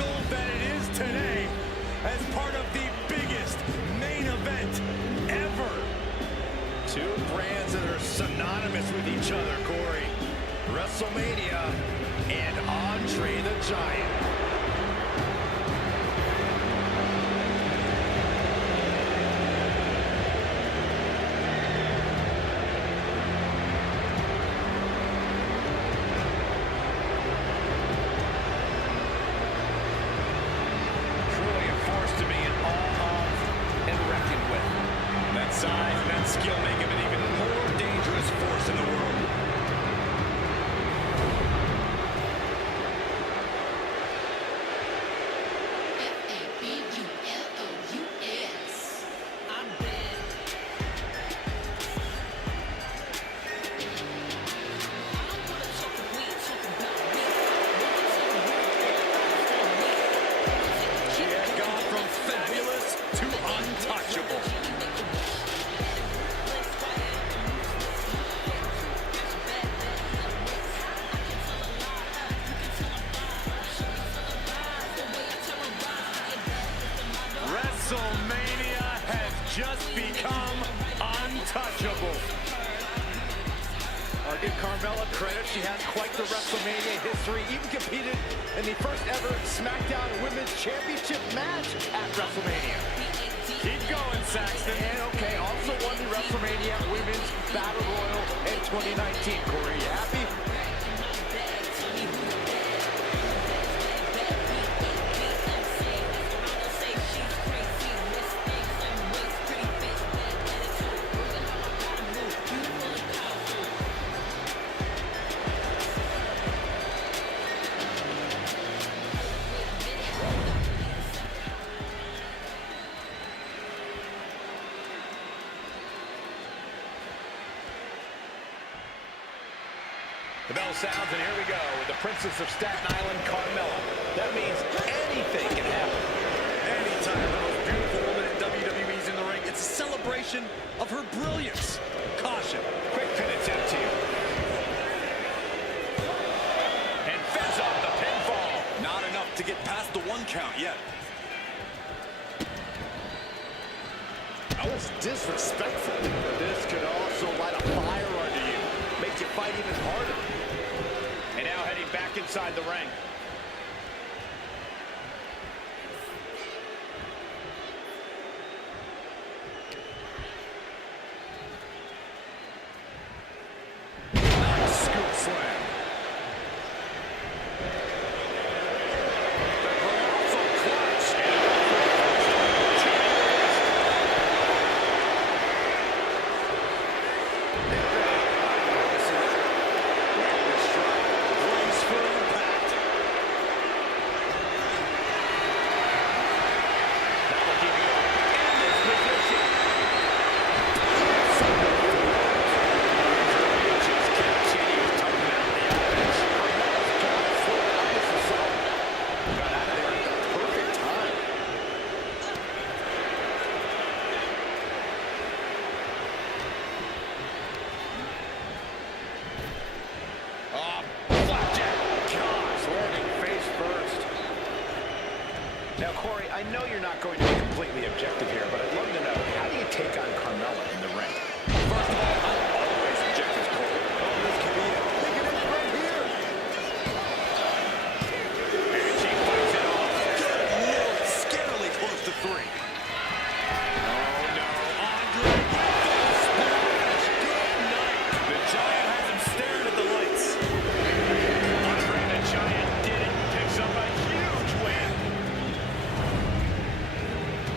spectacle that it is today as part of the biggest main event ever. Two brands that are synonymous with each other, Corey. WrestleMania and Andre the Giant. Size and that skill make him an even more dangerous force in the world. F-A-B-U-L-O-U-S. I'm bad. I don't want to talk about me. She had gone from fabulous to untouchable. WrestleMania has just become untouchable. I'll give Carmella credit. She has quite the WrestleMania history. Even competed in the first ever SmackDown Women's Championship match at WrestleMania. Keep going, Saxton. And okay, also won the WrestleMania Women's Battle Royal in 2019. Corey, you happy? The bell sounds, and here we go with the Princess of Staten Island, Carmella. That means anything can happen. Anytime the most beautiful woman in WWE's in the ring, it's a celebration of her brilliance. Caution. Quick pin attempt to you. And fends off the pinfall. Not enough to get past the 1 count yet. That was disrespectful. This could also light a fire under you. Make you fight even harder. And now heading back inside the ring. Nice scoop slam. The colossal clutch. Now, Corey, I know you're not going to be completely objective here, but I'd love to know, how do you take on Carmella in the ring? First of all, I'm always objective, Corey. Oh, this could be it. They can hit right here. And she fights it off. Good Lord, scarily close to 3. Oh, no. Andre with the splash. Good night. The Giant has him staring at the lights. Andre the Giant did it. Picks up a huge win.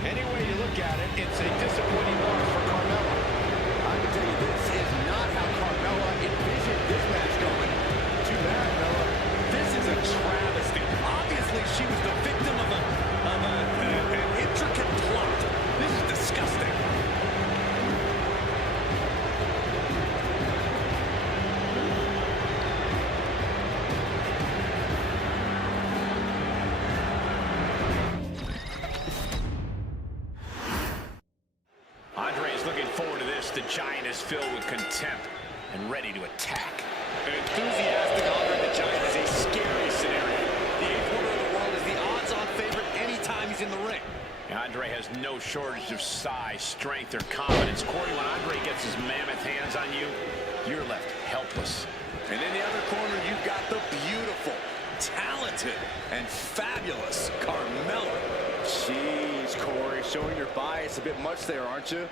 Any way you look at it, it's a disappointing loss for Carmella. I can tell you this is not how Carmella envisioned this match going. Too bad, Mella. This is a travesty. Obviously, she was the victim of an intricate plot. This is disgusting. Looking forward to this. The Giant is filled with contempt and ready to attack. An enthusiastic Andre the Giant is a scary scenario. The 8th wonder of the world is the odds-on no shortage of size, strength, or confidence. Corey, when Andre gets his mammoth hands on you, you're left helpless. And in the other corner, you've got the beautiful, talented, and fabulous Carmella. Jeez, Corey, showing your bias a bit much there, aren't you?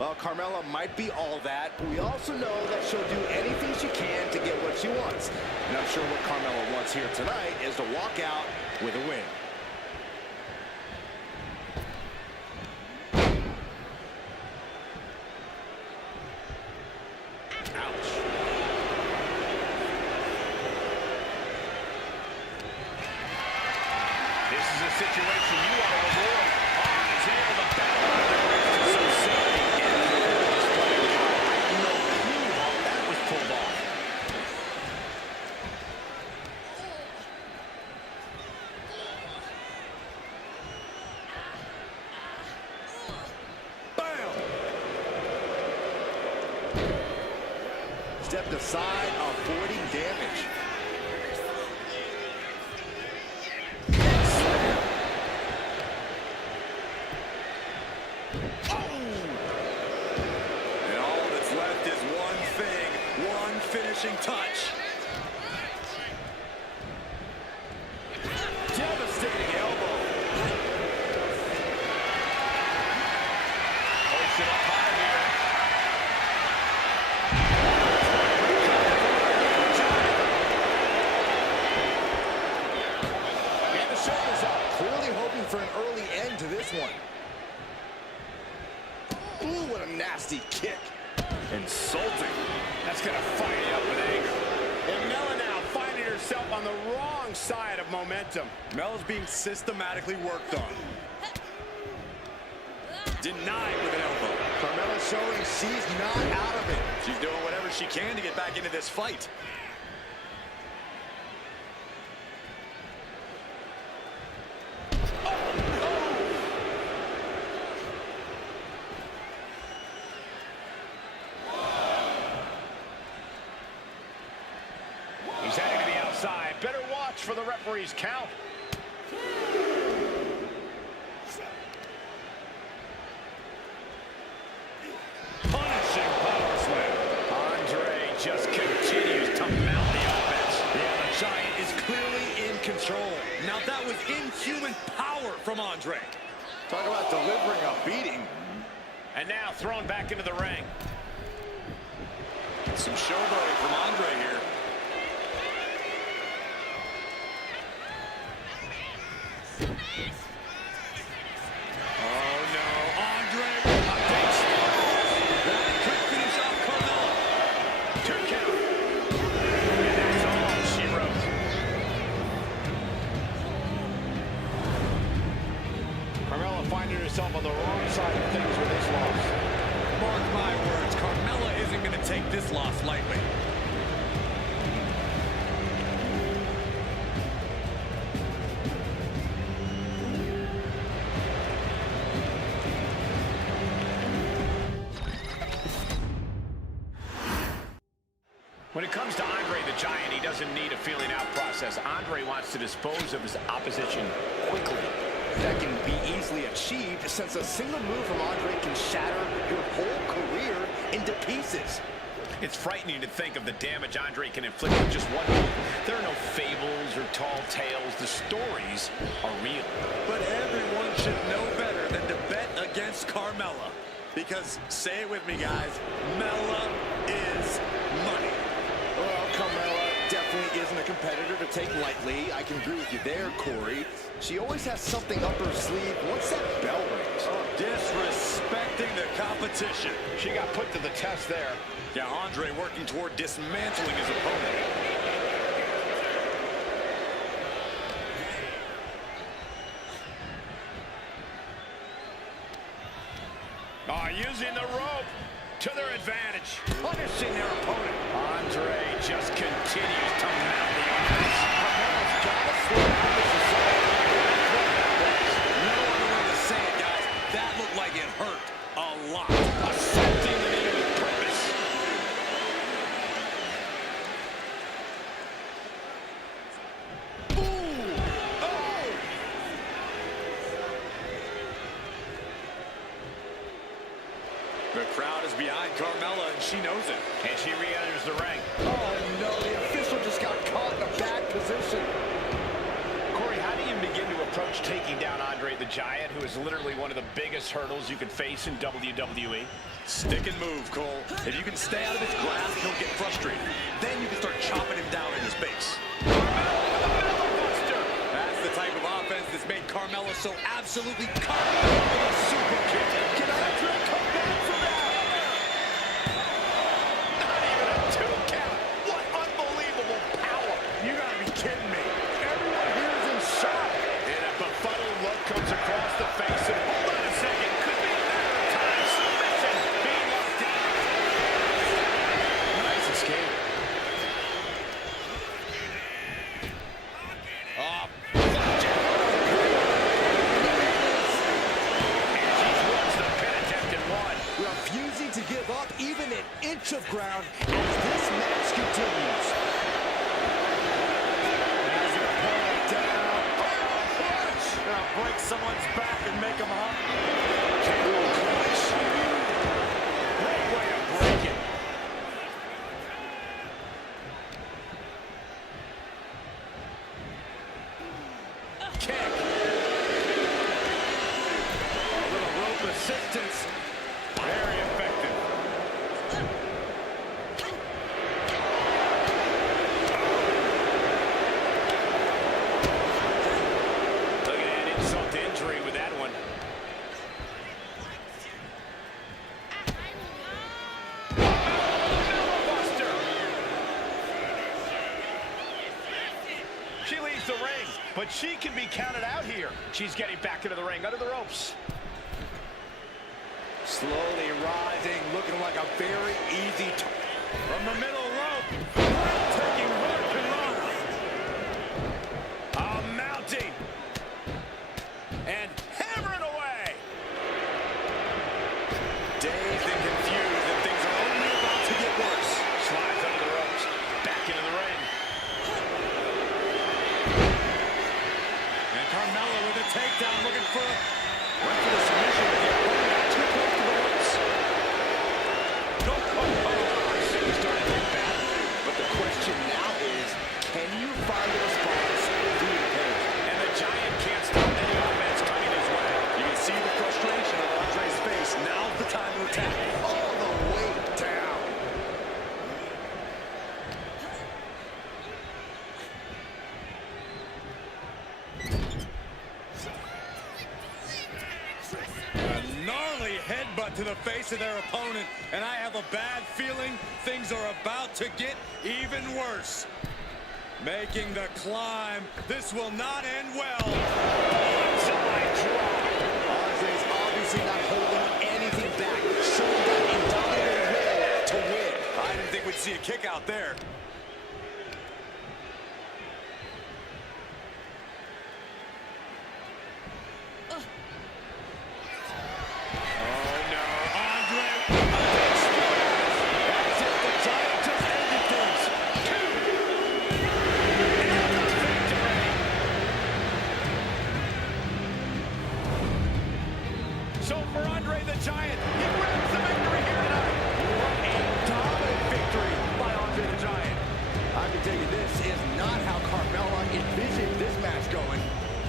Well, Carmella might be all that, but we also know that she'll do anything she can to get what she wants. And I'm sure what Carmella wants here tonight is to walk out with a win. Situation you want to avoid. Oh, he's able to battle out of the wrist. So savvy and display. I have no clue how that was pulled off. Bam! Stepped aside, avoiding damage. Finishing touch. Devastating elbow. Hoist it up high here. And the shoulders up. Clearly hoping for an early end to this one. Ooh, what a nasty kick. Insulting. That's going to fire you up with anger. And Mella now finding herself on the wrong side of momentum. Mella's being systematically worked on. Denied with an elbow. Carmella showing she's not out of it. She's doing whatever she can to get back into this fight. He's heading to the outside. Better watch for the referee's count. Punishing power slam. Andre just continues to mount the offense. Yeah, the Giant is clearly in control. Now that was inhuman power from Andre. Talk about delivering a beating. And now thrown back into the ring. Some showboating from Andre here. Oh no, Andre! A big splash! That could finish off Carmella. 2 count. And that's all she wrote. Carmella finding herself on the wrong side of things with this loss. Mark my words, Carmella isn't going to take this loss lightly. When it comes to Andre the Giant, he doesn't need a feeling-out process. Andre wants to dispose of his opposition quickly. That can be easily achieved since a single move from Andre can shatter your whole career into pieces. It's frightening to think of the damage Andre can inflict with just one move. There are no fables or tall tales. The stories are real. But everyone should know better than to bet against Carmella. Because, say it with me, guys, Mella is money. Well, Carmella definitely isn't a competitor to take lightly. I can agree with you there, Corey. She always has something up her sleeve once that bell rings. Oh, disrespecting the competition. She got put to the test there. Yeah, Andre working toward dismantling his opponent. Using the rope to their advantage. Punishing their opponent. Andre just continues to mount the offense. Carmella's got to slow down this assault. No other way to say it, guys. That looked like it hurt a lot. Assaulting the knee with purpose. Ooh! Oh! was behind Carmella, and she knows it. And she re-enters the ring. Oh, no, the official just got caught in a bad position. Corey, how do you begin to approach taking down Andre the Giant, who is literally one of the biggest hurdles you can face in WWE? Stick and move, Cole. If you can stay out of his grasp, he'll get frustrated. Then you can start chopping him down in his base. That's the type of offense that's made Carmella so absolutely confident with a super kick. Can Andre come back from that? Not even a 2 count. What unbelievable power. You gotta be kidding me. Everyone here is in shock. And a befuddled look comes across the face. And hold on a second. Could be a matter of time. Submission being locked in. Nice escape. Oh, Refusing to give up even an inch of ground as this match continues. He's gonna pull it down. Oh, clutch! Gonna break someone's back and make him hump. Cable clutch. Great way to break it. Kick. A little rope assistance. Very effective. Look at that insult to injury with that one. Buster. She leaves the ring, but she can be counted out here. She's getting back into the ring, under the ropes. Slowly rising, looking like a very easy From the middle rope, taking Carmella. Mounting. And hammering away. dazed and confused, and things are only about to get worse. Slides under the ropes, back into the ring. and Carmella with a takedown, looking for Went for the submission, but the opponent got too close to the ropes. She started to bat. But the question now is, can you find a response through the pain? And the Giant can't stop any offense coming his way. You can see the frustration on Andre's face. Now's the time to attack. All the way down. A gnarly headbutt to the face of their opponent, and I have a bad feeling things are about to get even worse. Making the climb. This will not end well. Andre's obviously not holding anything back, showing that indomitable will to win. I didn't think we'd see a kick out there. So for Andre the Giant, he grabs the victory here tonight. What a dominant victory by Andre the Giant. I can tell you this is not how Carmella envisioned this match going.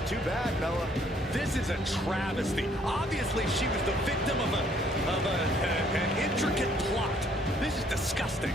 Too bad, Mella. This is a travesty. Obviously, she was the victim of an intricate plot. This is disgusting.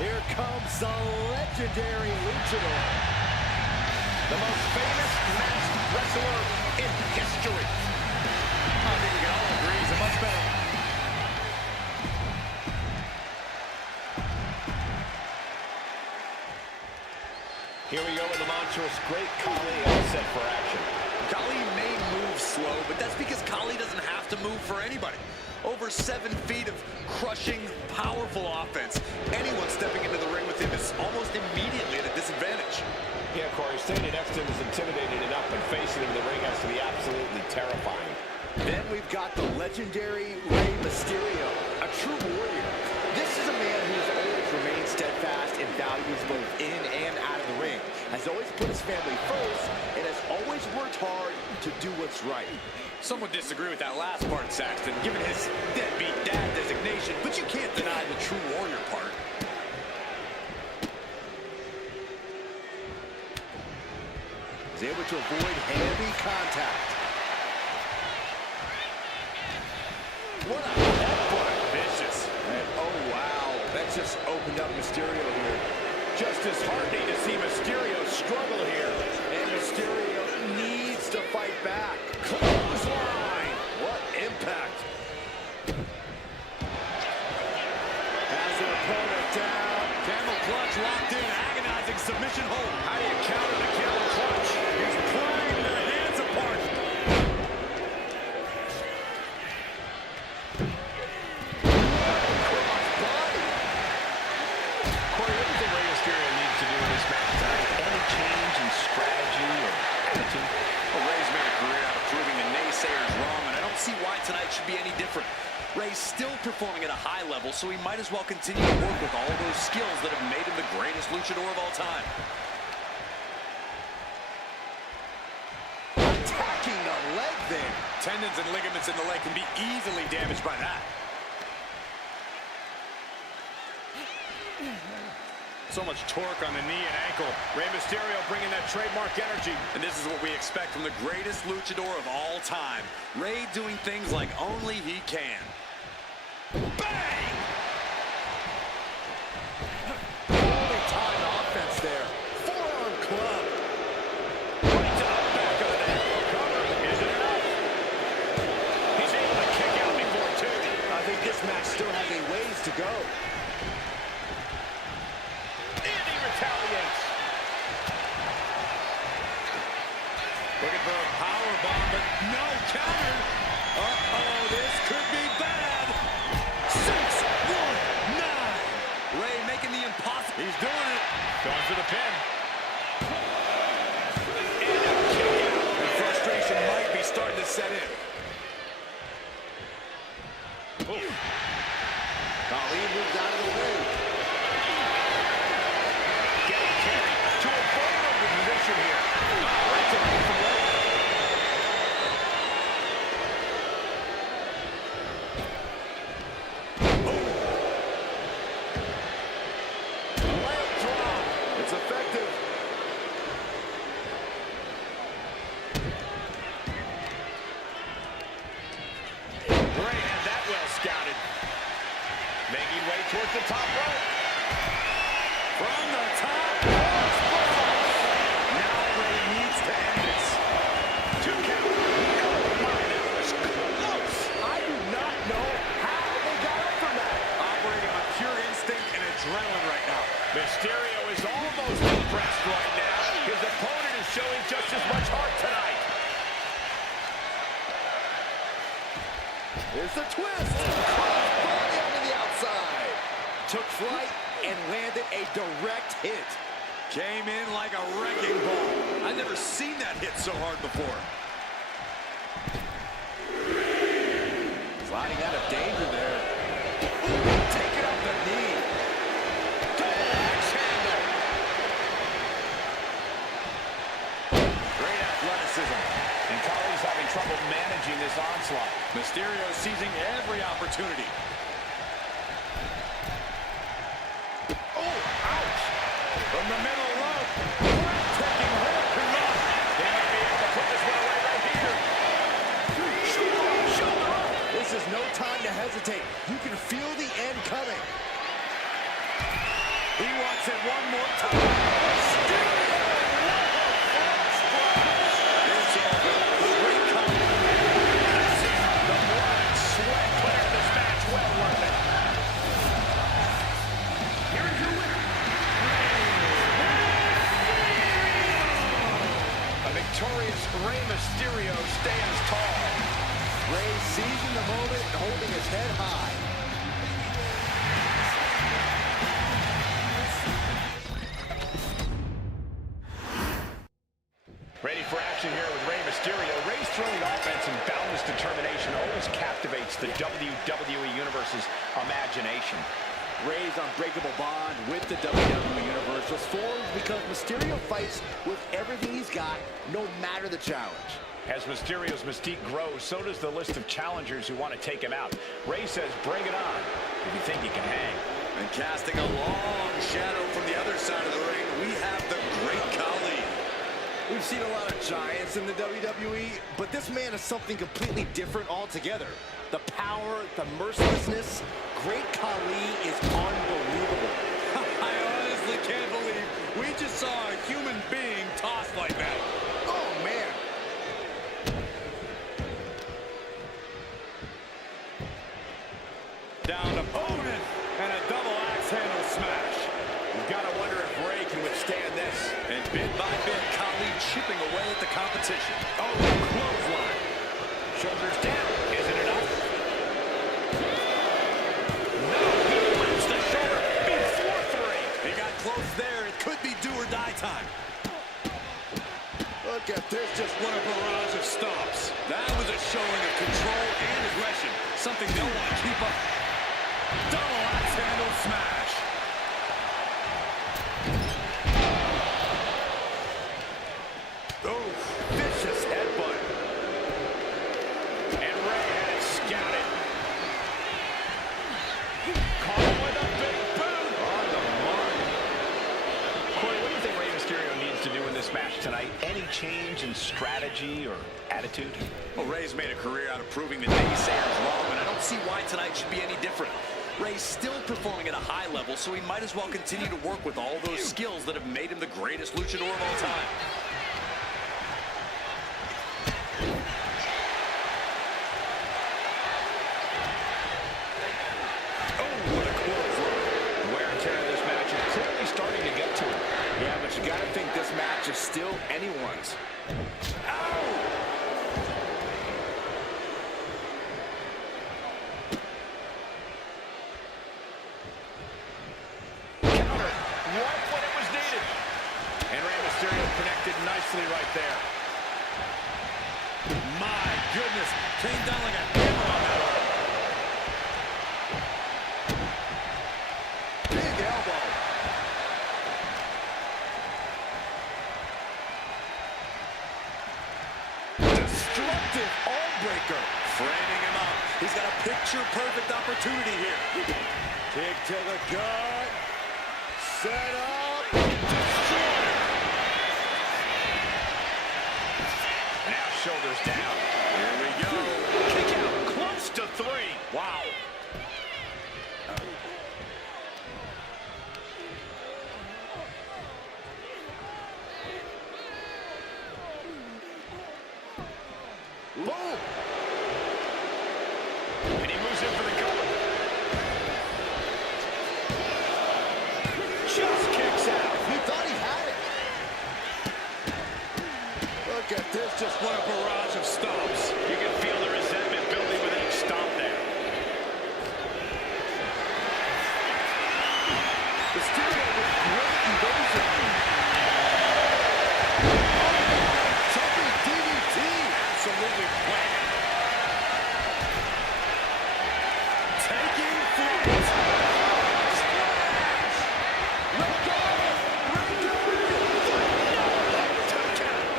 Here comes the legendary luchador. The most famous masked wrestler in history. I think we can all agree he's a much better. Here we go with the monstrous great Khali all set for action. Khali may move slow, but that's because Khali doesn't have to move for anybody. Over 7 feet of crushing, powerful offense. Anyone stepping into the ring with him is almost immediately at a disadvantage. Yeah, Corey, standing next to him is intimidating enough, but facing him in the ring has to be absolutely terrifying. Then we've got the legendary Rey Mysterio, a true warrior. This is a man who has always remained steadfast in values both in and out of the ring, has always put his family first, and has always worked hard to do what's right. Some would disagree with that last part, Saxton, given his deadbeat dad designation, but you can't deny the true warrior part. He's able to avoid heavy contact. What a headbutt. Vicious. And oh wow, that just opened up Mysterio here. Just disheartening to see Mysterio struggle here. And Mysterio needs to fight back. Clothesline. What impact. Has their opponent down. Camel clutch locked in, agonizing submission hold. How do you counter the camel clutch? He's prying their hands apart. Crossbody. Corey, what do you think Rey Mysterio needs to do in this match tonight? Any change in strategy or attitude? Well, Rey's made a career out of proving the naysayers wrong, and I don't see why tonight should be any different. Rey's still performing at a high level, so he might as well continue to work with all those skills that have made him the greatest luchador of all time. Attacking the leg there. Tendons and ligaments in the leg can be easily damaged by that. So much torque on the knee and ankle. Rey Mysterio bringing that trademark energy. And this is what we expect from the greatest luchador of all time. Rey doing things like only he can. Bang! Holding time offense there. Forearm club. Right to the back of the neck. Cover. Is it enough? He's able to kick out before two. I think this match still has a ways to go. And he retaliates. Looking for a power bomb, but no counter. Uh-oh, this could be bad. 6-1-9. Rey making the impossible. He's doing it. Going for the pin. And a kick out. And frustration might be starting to set in. Oof. Khali moves out of the way. Getting carried to a vulnerable position here. Right to the from Rey. Leg drop. It's effective. Rey had that well scouted. Making way towards the top rope. From the top. Now Rey needs to end this. 2 count. Oh my, that was close. I do not know how they got up from that. Operating on pure instinct and adrenaline right now. Mysterio is almost impressed right now. His opponent is showing just as much heart tonight. Here's the twist. Crossbody onto the outside. Took flight and landed a direct hit. Came in like a wrecking ball. I've never seen that hit so hard before. Sliding out of danger there. Taking up the knee. Double axe handle. Great athleticism. And Khali's having trouble managing this onslaught. Mysterio seizing every opportunity. Oh, ouch. From the middle rope. Breathtaking Hurricane Run. They may be able to put this one away right here. Shoulder up. This is no time to hesitate. You can feel the end coming. He wants it one more time. Mysterio! It's over. The great Khali. The blood and sweat put into this match. Well worth it. Here is your winner. A victorious Rey Mysterio stands tall. Rey seizing the moment and holding his head high. Ready for action here with Rey Mysterio. Rey's thrilling offense and boundless determination always captivates the WWE Universe's imagination. Rey's unbreakable bond with the WWE Universe was formed because Mysterio fights with everything he's got, no matter the challenge. As Mysterio's mystique grows, so does the list of challengers who want to take him out. Rey says, bring it on, if you think you can hang. And casting a long shadow from the other side of the ring, we have the great Khali. We've seen a lot of giants in the WWE, but this man is something completely different altogether. The power, the mercilessness, great Khali is unbelievable. I honestly can't believe we just saw a human being tossed like that. Oh, man. Down opponent and a double axe handle smash. You've got to wonder if Rey can withstand this. And bit by bit, Khali chipping away at the competition. Oh, clothesline. Shoulders down. Is it enough? No, he flips the shoulder before three. He got close there. It could be do or die time. Look at this, just What a barrage of stomps. That was a showing of control and aggression. Something they'll want to keep up. Double axe handle smash. oh, vicious headbutt. And Rey had it scouted. Caught him with a big boot. On the mark. Corey, what do you think Rey Mysterio needs to do in this match tonight? Any change in strategy or attitude? Well, Rey's made a career out of proving the naysayers wrong, and I don't see why tonight should be any different. Rey's still performing at a high level, so he might as well continue to work with all those skills that have made him the greatest luchador of all time. Oh, what a clothesline. The wear and tear of this match is clearly starting to get to him. Yeah, but you got to think this match is still anyone's. Counter, right when it was needed. And Rey Mysterio connected nicely right there. My goodness, came down like a hammer on that arm. Big elbow. Destructive arm breaker. Framing him up. He's got a picture-perfect opportunity here. Kick to the gut. Set up. Now shoulders down. Here we go. Kick out close to three. Wow. Boom. And he moves in for the cover. Just kicks out. He thought he had it. Look at this, just What a barrage of stomps. You can feel the resentment building with each stomp there. Mysterio with great evasion. Jumping DDT. Absolutely planted. Taking flight. Let go. Let go.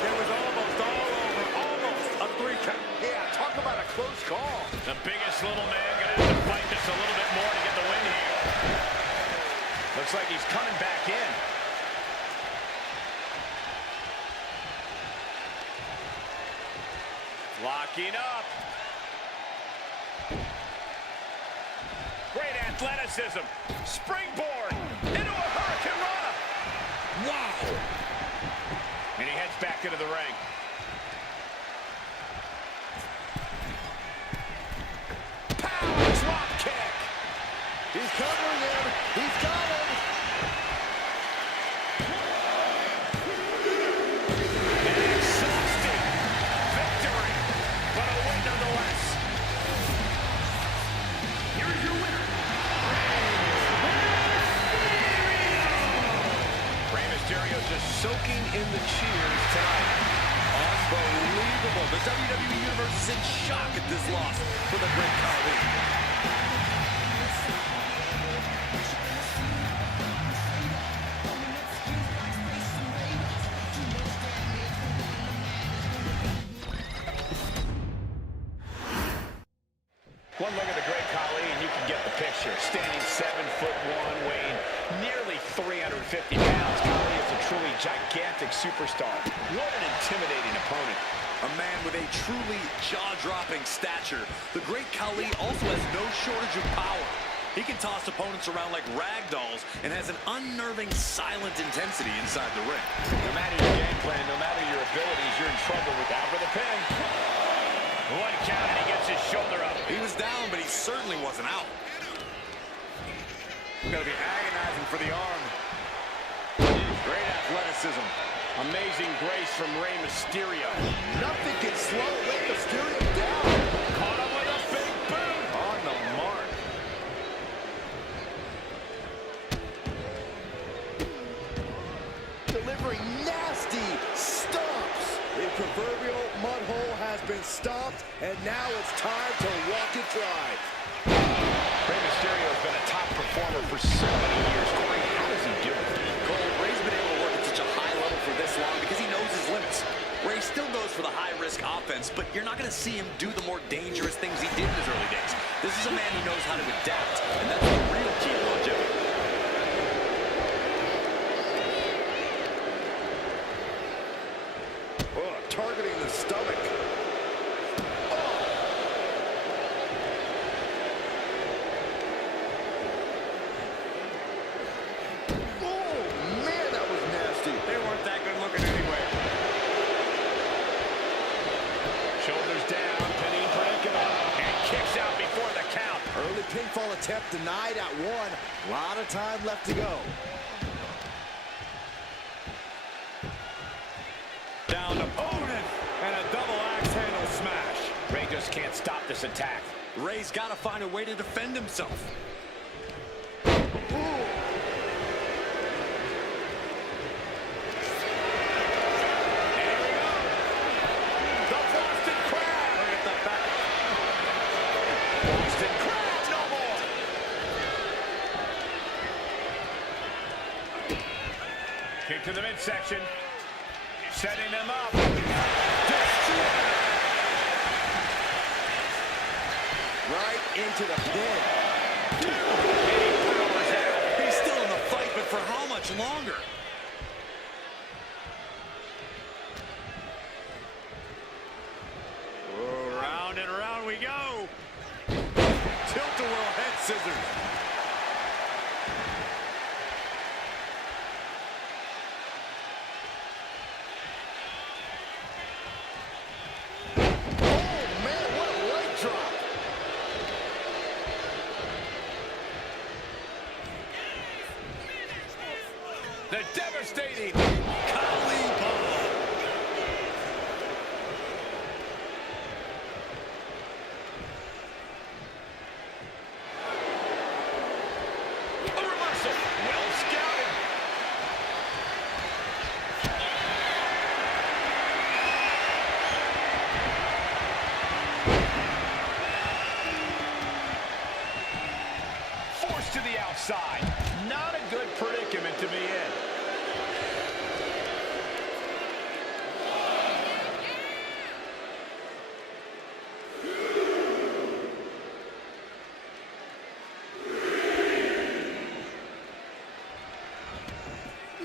It was almost all over. Almost a 3 count. Yeah, talk about a close call. The biggest little man gonna have to fight this a little bit more to get the win here. Looks like he's coming back in. Locking up. Great athleticism. Springboard into a hurricane. ring. Power drop kick. He's covering him. He's got him. An exhausting victory, but a win nonetheless. Here's your winner, Rey Mysterio just soaking in the cheers tonight. Unbelievable. The WWE Universe is in shock at this loss for the Great Khali. One look at the Great Khali and you can get the picture. Standing 7'1", weighing nearly 350 pounds, Khali is a truly gigantic superstar. What an intimidating opponent. A man with a truly jaw-dropping stature, the Great Khali also has no shortage of power. He can toss opponents around like rag dolls and has an unnerving, silent intensity inside the ring. No matter your game plan, no matter your abilities, you're in trouble with that for the pin. One count and he gets his shoulder up. He was down, but he certainly wasn't out. Gonna be agonizing for the arm. Great athleticism. Amazing grace from Rey Mysterio. Nothing can slow Rey Mysterio down. Caught him with a big boot. On the mark. Delivering nasty stomps. The proverbial mud hole has been stomped, and now it's time to walk it dry. Rey Mysterio has been a top performer for so many years. Corey, how does he do it? Cole, Rey's been able to work at such a high level for this long because he knows his limits. Rey still goes for the high-risk offense, but you're not going to see him do the more dangerous things he did in his early days. This is a man who knows how to adapt, and that's the real key to longevity. Oh, targeting the stomach. Shoulders down, pinning predicament, and kicks out before the count. Early pinfall attempt denied at one. A lot of time left to go. Down opponent, and a double axe handle smash. Rey just can't stop this attack. Rey's got to find a way to defend himself. Kick to the midsection. Setting them up. Right into the pin. He's still in the fight, but for how much longer? Oh, round and round we go. Tilt-a-whirl head scissors. The devastating Khali bomb. a reversal. Well scouted. Forced to the outside. Not a good predicament to be in.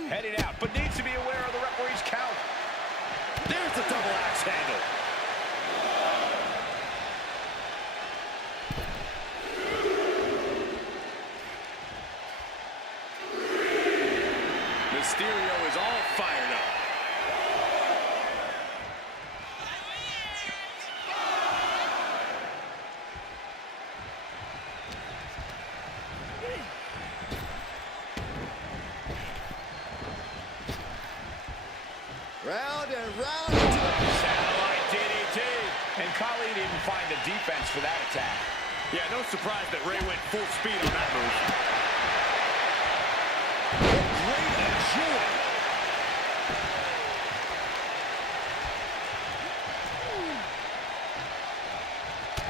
Heading out, but needs to be aware of the referee's count. There's the double axe handle. Mysterio is all fired up. Round and round into the... Satellite DDT. And Khali didn't find the defense for that attack. Yeah, no surprise that Rey went full speed on that move. Great agility.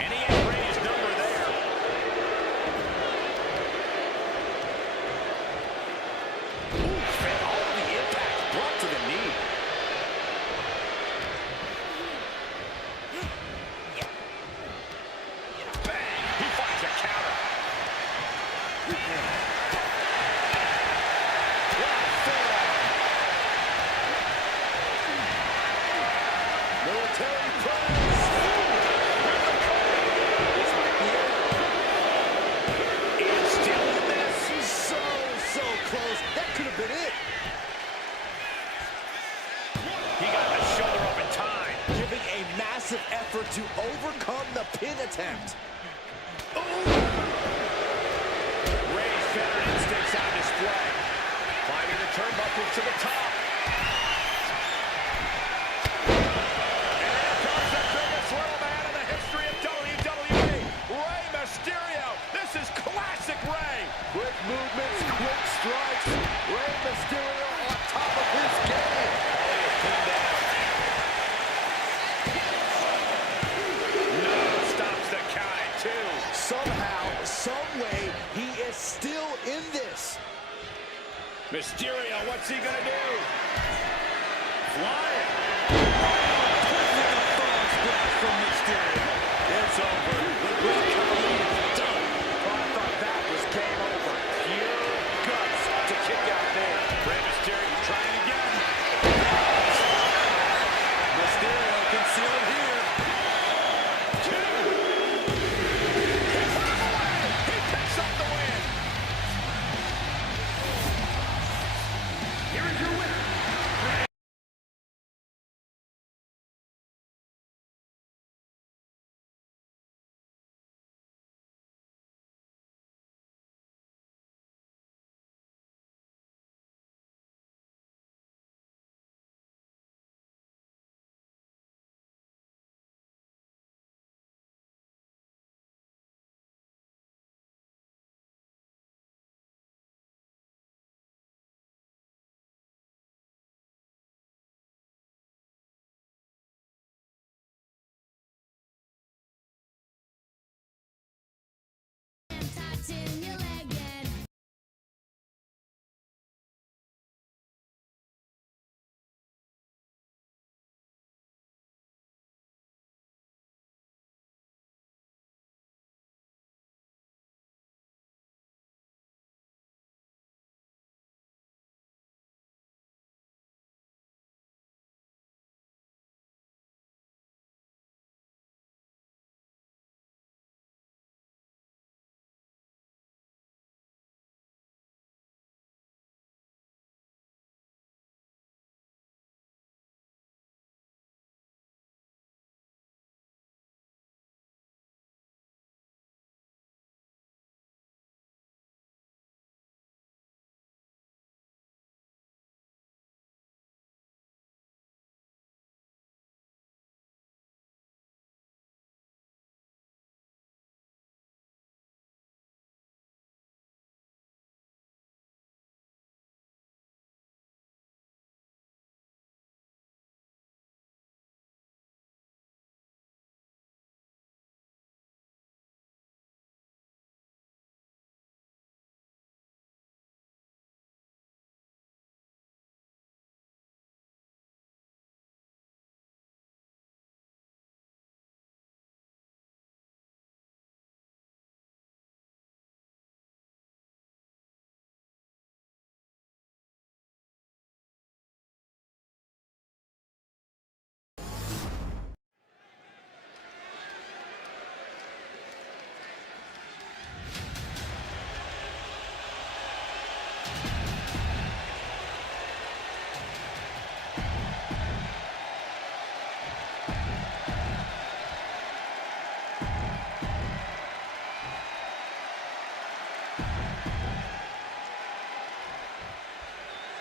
And he had Rey's number there. Ooh, felt all the impact brought to the knee. Bang! He finds a counter. Military press. This might be it. And still in this. So close. That could have been it. He got the shoulder up in time. Giving a massive effort to overcome the pin attempt. Rey's veteran instincts on display. Climbing the turnbuckles to the top. And here comes the biggest little man in the history of WWE, Rey Mysterio. This is classic Rey. Quick movements, quick strikes. Rey Mysterio on top of his game. Khali is pinned down. No, stops the count at 2. Somehow, some way, he is still in this. Mysterio, what's he gonna do? Flying. With a frog splash from Mysterio. It's over. The great Khali is done. Oh, I thought that was game over. Pure guts to kick out there. Rey Mysterio trying again. Mysterio can seal it here. 2. He put him away. He picks up the win. Here is your winner.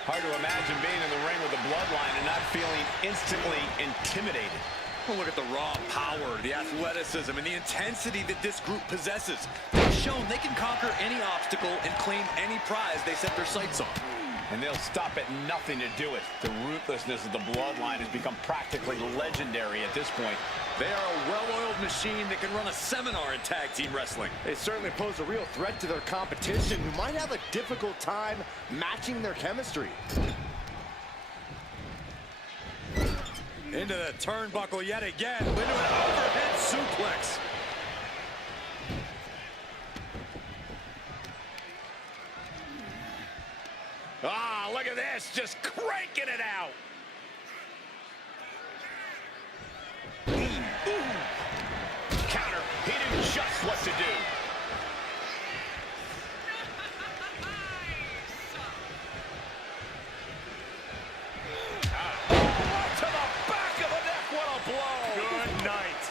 Hard to imagine being in the ring with the bloodline and not feeling instantly intimidated. Well, look at the raw power, the athleticism, and the intensity that this group possesses. They've shown they can conquer any obstacle and claim any prize they set their sights on. And they'll stop at nothing to do it. The ruthlessness of the bloodline has become practically legendary at this point. They are a well-oiled machine that can run a seminar in tag team wrestling. They certainly pose a real threat to their competition, who might have a difficult time matching their chemistry. Into the turnbuckle yet again. Into an overhead suplex. Ah, look at this, just cranking it out. Counter, he knew just what to do. To the back of the neck, what a blow. Good night.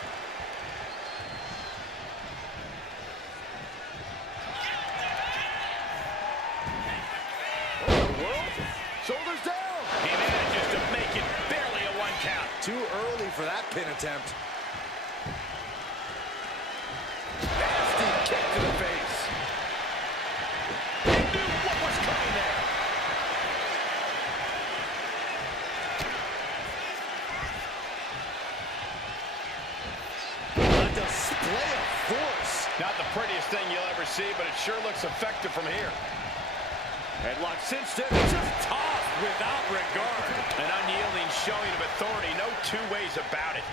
Shoulders down. He manages to make it barely a 1 count. Too early for that pin attempt. Nasty kick to the face. He knew what was coming there. A display of force. Not the prettiest thing you'll ever see, but it sure looks effective from here. Headlock cinched in. Just tossed without regard. An unyielding showing of authority, no two ways about it.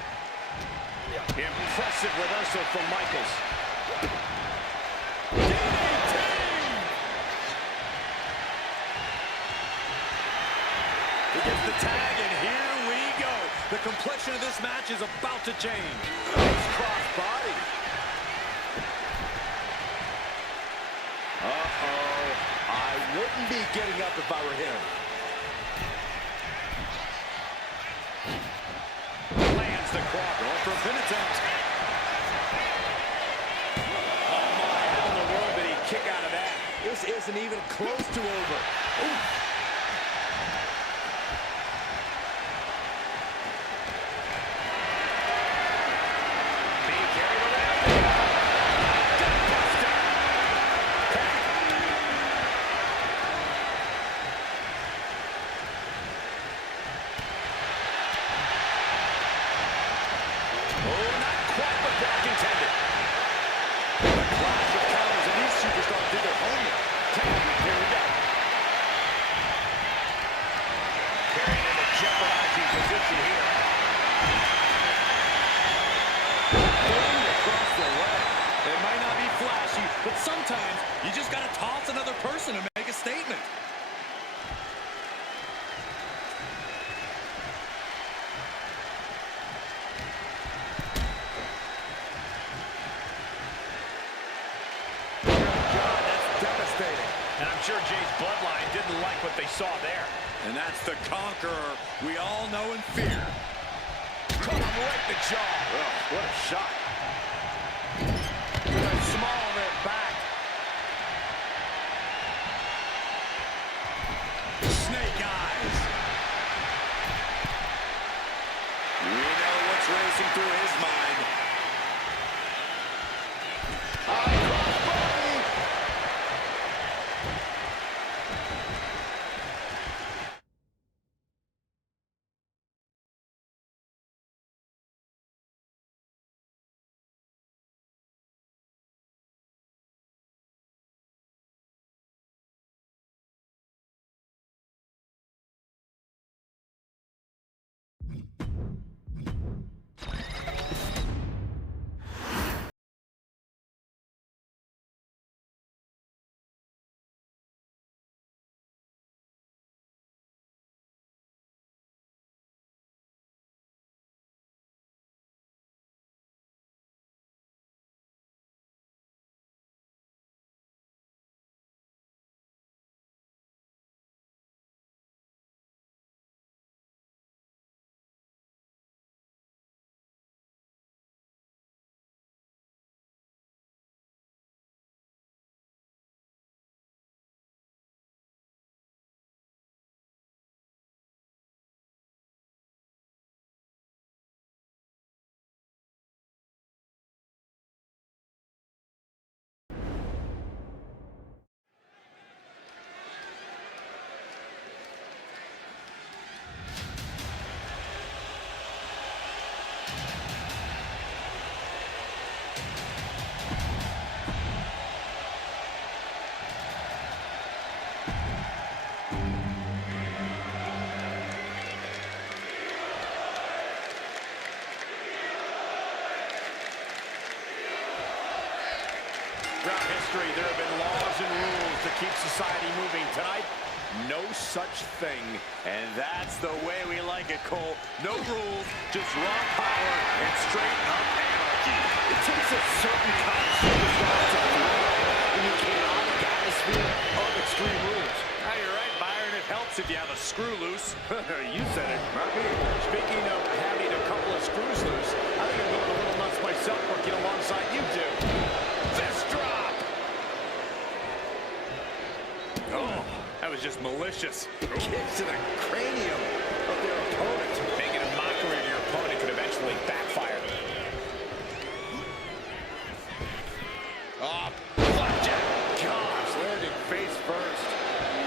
Impressive reversal from Michaels. DDT! He gets the tag, and here we go. The complexion of this match is about to change. Nice cross body. Uh-oh. I wouldn't be getting up if I were him. Lands the cross. Going for a pin attempt. Oh my, how in the world did he kick out of that? This isn't even close to over. Ooh. Being carried around. Gutbuster. Oh, not quite what Brock intended. Clash of counters, and these superstars did their homework. Here we go. Carrying into jeopardizing position here. Boom across the leg. It might not be flashy, but sometimes you just got to toss another person to make a statement. God, that's devastating. And I'm sure Jay's bloodline didn't like what they saw there. And that's the conqueror we all know and fear. Caught him right in the jaw. Oh, what a shot. With a small of it back. Snake eyes. We know what's racing through his mind. history, there have been laws and rules to keep society moving. Tonight, no such thing. And that's the way we like it, Cole. No rules, just raw power and straight up anarchy. It takes a certain kind of superstar to thrive in the chaotic atmosphere of Extreme Rules. Oh, you're right, Byron. It helps if you have a screw loose. You said it, not me. Speaking of having a couple of screws loose, I think I'm going a little nuts myself working alongside you two. Fist drop! Oh, that was just malicious. Kicks to the cranium of their opponent. Making a mockery of your opponent could eventually backfire. Oh, Flapjack! Gosh, landing face first.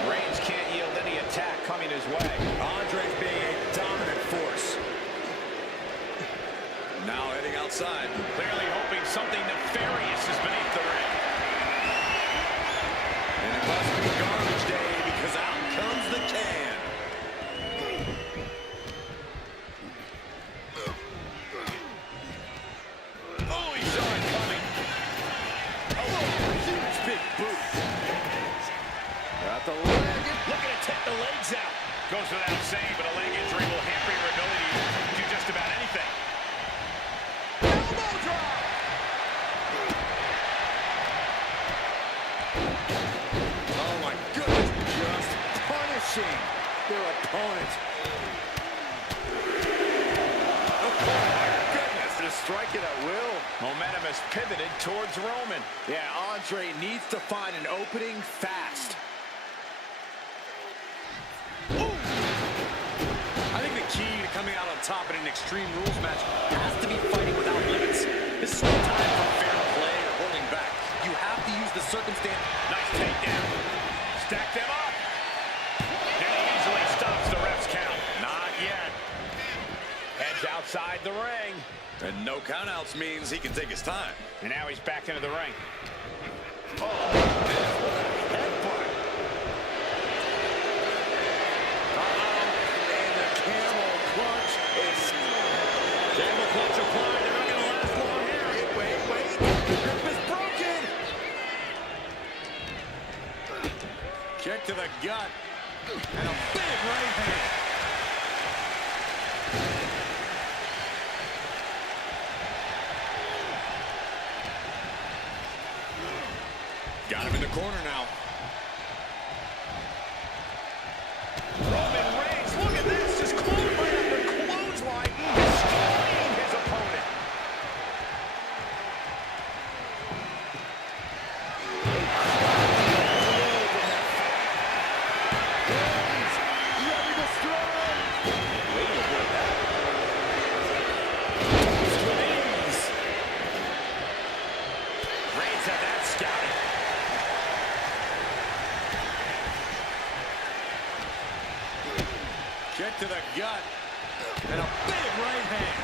Reigns can't yield any attack coming his way. Andre's being a dominant force. Now heading outside. Clearly hoping something nefarious is beneath the ring. And it must be garbage day because out comes the can. Oh, he saw it coming. Oh, huge big boot. Got the leg. Looking to take the legs out. Goes without saying, but a leg injury will hamper your ability to do just about anything. Elbow drop! Oh my goodness, just punishing their opponent. Oh my goodness, they're striking at will. Momentum has pivoted towards Roman. Yeah, Andre needs to find an opening fast. I think the key to coming out on top in an Extreme Rules match has to be fighting without limits. This is no time for fair play or holding back. You have to use the circumstance. Nice takedown. Stack them up. And he easily stops the ref's count. Not yet. Heads outside the ring. And no countouts means he can take his time. And now he's back into the ring. Oh, headbutt. And the camel clutch is... Camel clutch applied. They're not going to last long here. Wait. The grip is broken. Kick to the gut. And a big right hand. Got him in the corner now. Roman Reigns, look at this. Just close right under clothesline. Destroying his opponent. Ready to strike. Wait a minute. With ease. Reigns had that scouted. Kick to the gut. And a big right hand.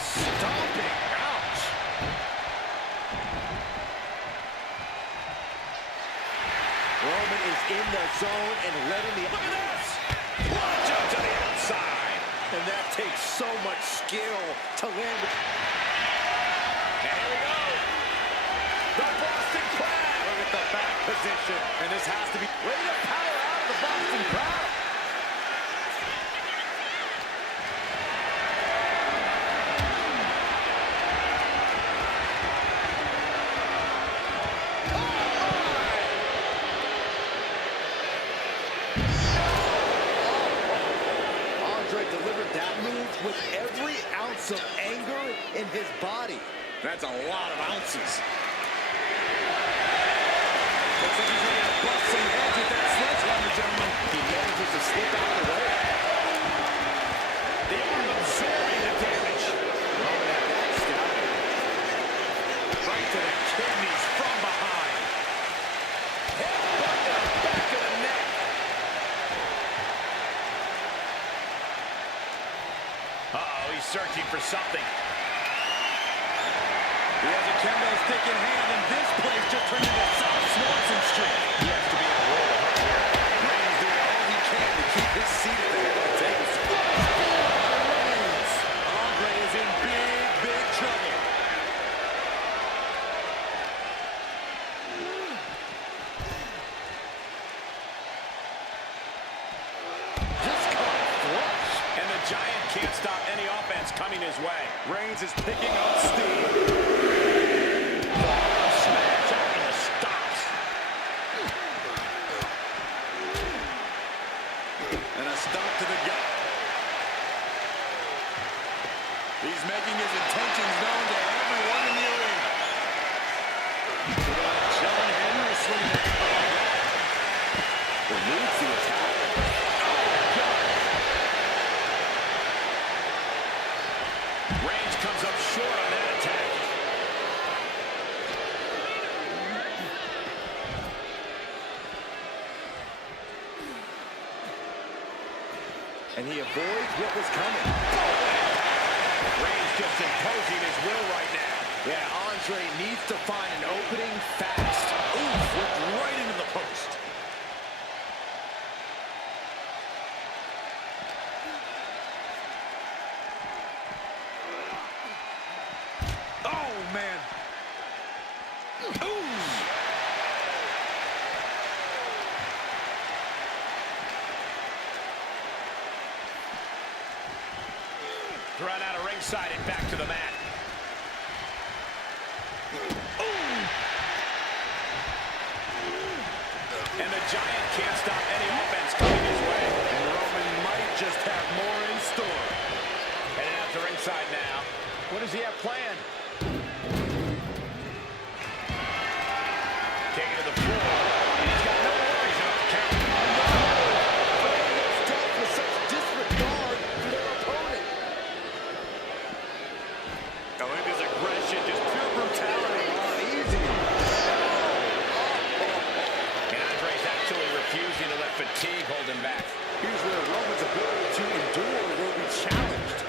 Stomping. Ouch. Roman is in the zone and letting the... Look at this. Plunge up to the outside. And that takes so much skill to land. And here we go. The Boston Crab. Look at the back position. And this has to be... Way to power out of the Boston Crab. Andre delivered that move with every ounce of anger in his body. That's a lot of ounces. Looks like he's ready to bust some heads with that sledgehammer, gentlemen. He manages to slip out of the way. The arm absorbing the damage. Roman had that scouted. Right to the kidneys from behind. Headbutt to the back of the neck. Uh-oh, he's searching for something. He has a kendo stick in hand, and this place just turned into South Swanson Street. He has to be in a world of hurt here. Reigns doing all he can to keep his seat at the head of the table. Andre is in big trouble. Giant can't stop any offense coming his way. Reigns is picking up steam. Smash after the stops. And a stomp to the gut. He's making his intentions known to everyone in the arena. John Henry swinging the hammer like that. Eludes the attack. Reigns comes up short on that attack. And he avoids what was coming. Reigns just imposing his will right now. Yeah, Andre needs to find an opening fast. Oof, looked right into the post. Oh, man. Ooh. Thrown out of ringside and back to the mat. And the Giant can't stop any offense coming his way. And Roman might just have more in store. Heading out to ringside now. What does he have planned? Taking to the floor. And he's got no worries about the count. Stuck with such disregard for their opponent. Oh, look at his aggression, just pure brutality. Easy. And Andre's actually refusing to let fatigue hold him back. Here's where Roman's ability to endure will be challenged.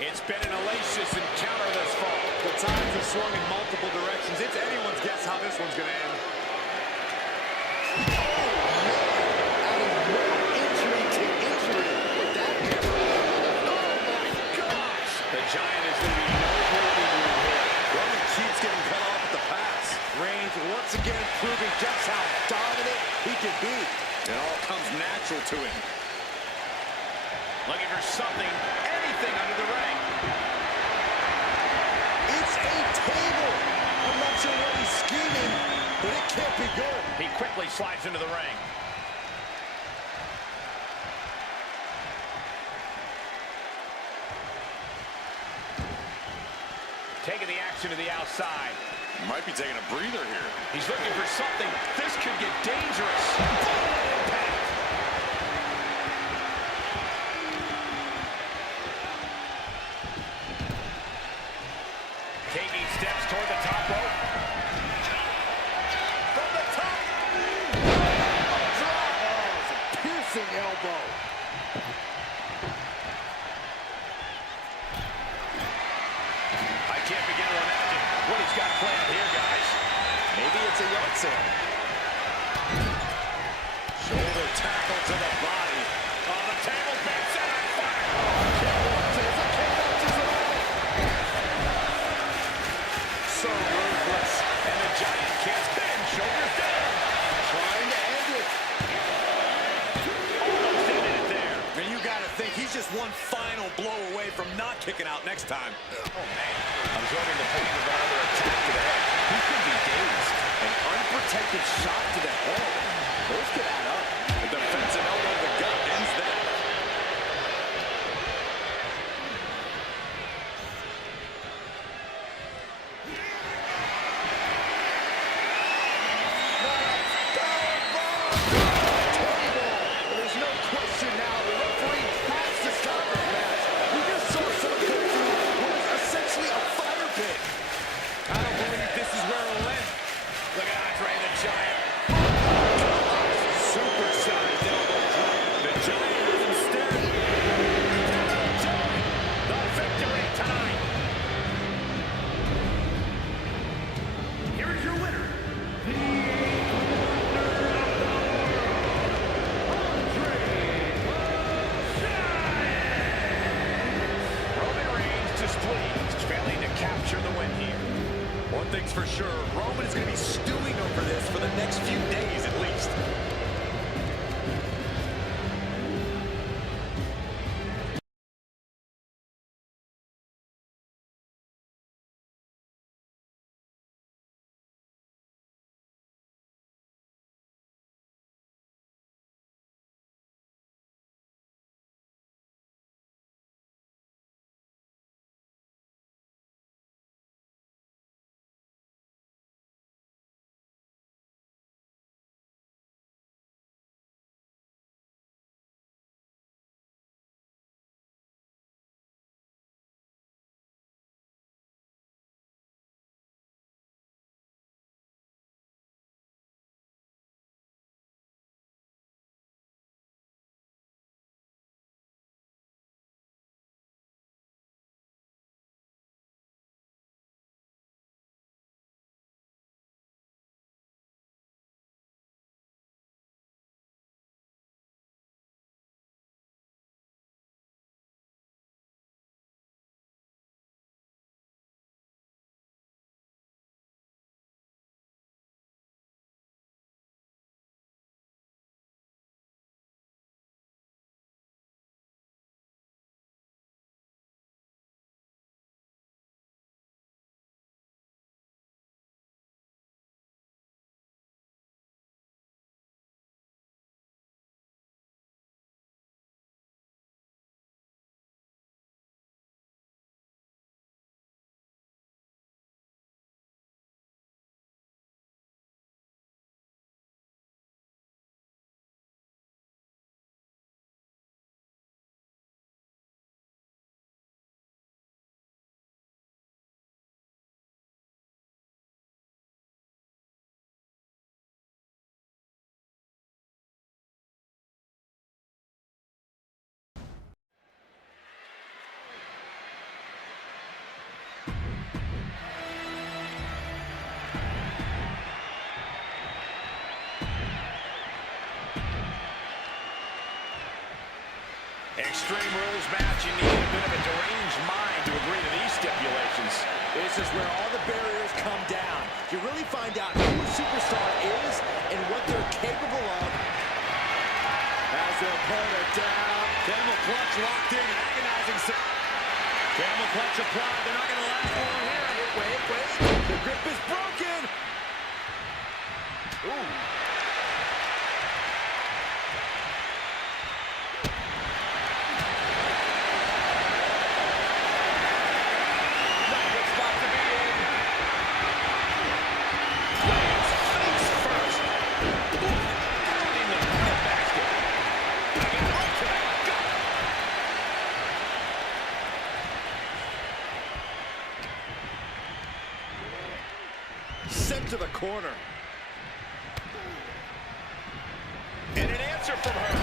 It's been an hellacious encounter thus far. The times have swung in multiple directions. It's anyone's guess how this one's going to end. Adding more injury to injury with that hammer. Oh my gosh! The Giant is going to be no breathing room here. Roman keeps getting cut off at the pass. Reigns once again proving just how dominant he can be. It all comes natural to him. Looking for something, anything under the ring. It's a table. I'm not sure what he's scheming, but it can't be good. He quickly slides into the ring. Taking the action to the outside. Might be taking a breather here. He's looking for something. This could get dangerous. Impact. Taking steps toward the top rope. From the top. Drop. Oh, it's a piercing elbow. I can't begin to imagine what he's got planned here, guys. Maybe it's a yard sale. Shoulder tackle to the body. Oh, the table's been set on fire. So ruthless. And the Giant can't spin. Shoulders down. Trying to end it. Almost ended it there. And you got to think he's just one final blow away from not kicking out next time. Oh, man. Absorbing the pain of another attack to the head. He could be dazed. An unprotected shot to the head. Those could add up. A defensive elbow to the gut ends that. There's no question now. The referee has to stop this match. We just saw someone come through what is essentially a fire pit. I don't believe this is where it'll end. Look at Andre the Giant. Supersized elbow drop. The Giant is instead. The victory tonight. Here is your winner. Roman Reigns displeased, failing to capture the win here. One thing's for sure, Roman is going to be stewing over this for the next few days at least. Extreme Rules match, you need a bit of a deranged mind to agree to these stipulations. This is where all the barriers come down. You really find out who a superstar is and what they're capable of. Has their opponent down. Camel clutch locked in, agonizing. Camel clutch applied. They're not going to last long here. Wait. The grip is broken. Ooh. Sent to the corner. And an answer from her.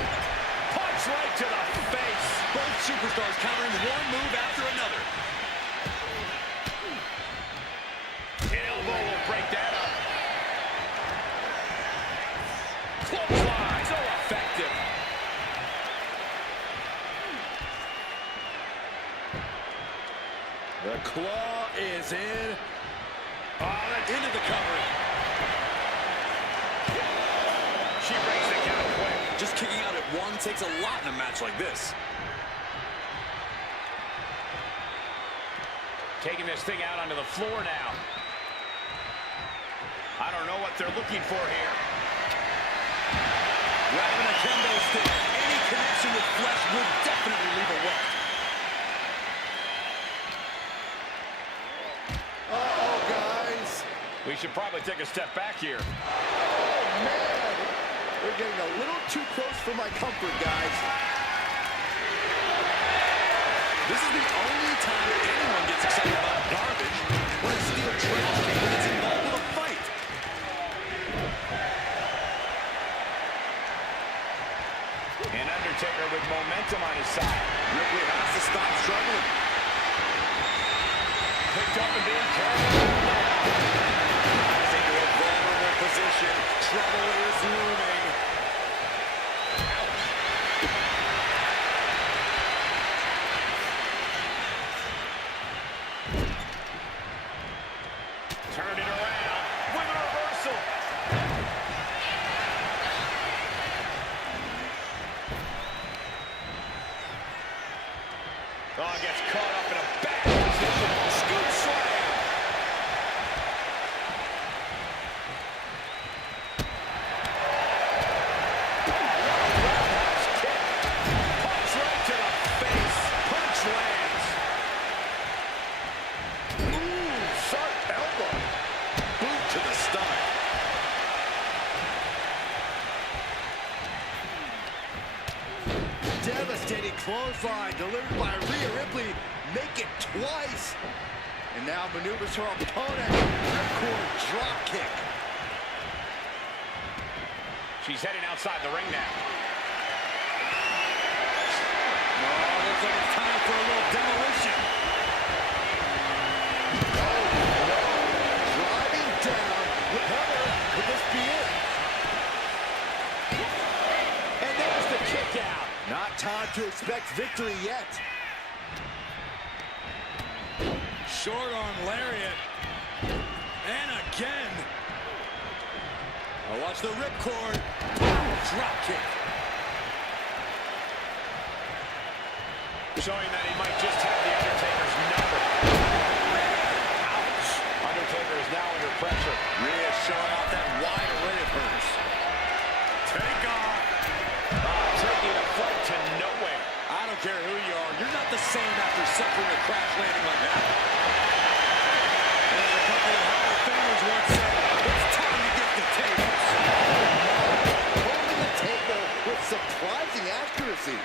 Punch right to the face. Both superstars countering one move after another. An elbow will break that up. Clothesline, so effective. The claw is in. Oh, that's into the cover. She breaks the count quick. Just kicking out at one takes a lot in a match like this. Taking this thing out onto the floor now. I don't know what they're looking for here. Grabbing a kendo stick. Any connection with flesh would definitely leave a welt. Uh-oh, guys. We should probably take a step back here. Oh, man. They're getting a little too close for my comfort, guys. This is the only time anyone gets excited about garbage when a steel trash can gets involved with a fight. And Undertaker with momentum on his side. Ripley has to stop struggling. Picked up and being carried. Rising to a vulnerable position. Trouble is looming. Turned it around with a reversal. Oh, gets caught up in a bad position. Scoop slam. Roundhouse kick. Punch right to the face. Punch lands. Ooh, sharp elbow. Boot to the stomach. Devastating clothesline delivered by Rhea Ripley. Make it twice. And now maneuvers her opponent. Ripcord drop kick. She's heading outside the ring now. Oh, looks like it's time for a little demolition. Driving down. Heather, could this be it? And there's the kick out. Not time to expect victory yet. Short arm lariat. And again. Oh, watch the ripcord. Drop kick. Showing that he might just have the Undertaker's number. Ouch. Undertaker is now under pressure. Rhea showing off that wide array of hers. Take off. Taking a flight to nowhere. I don't care who you are. You're not the same after suffering a crash landing like that. And as a couple of Hall of Famers once said, it's time to get the tables. Holding the table with surprising accuracy.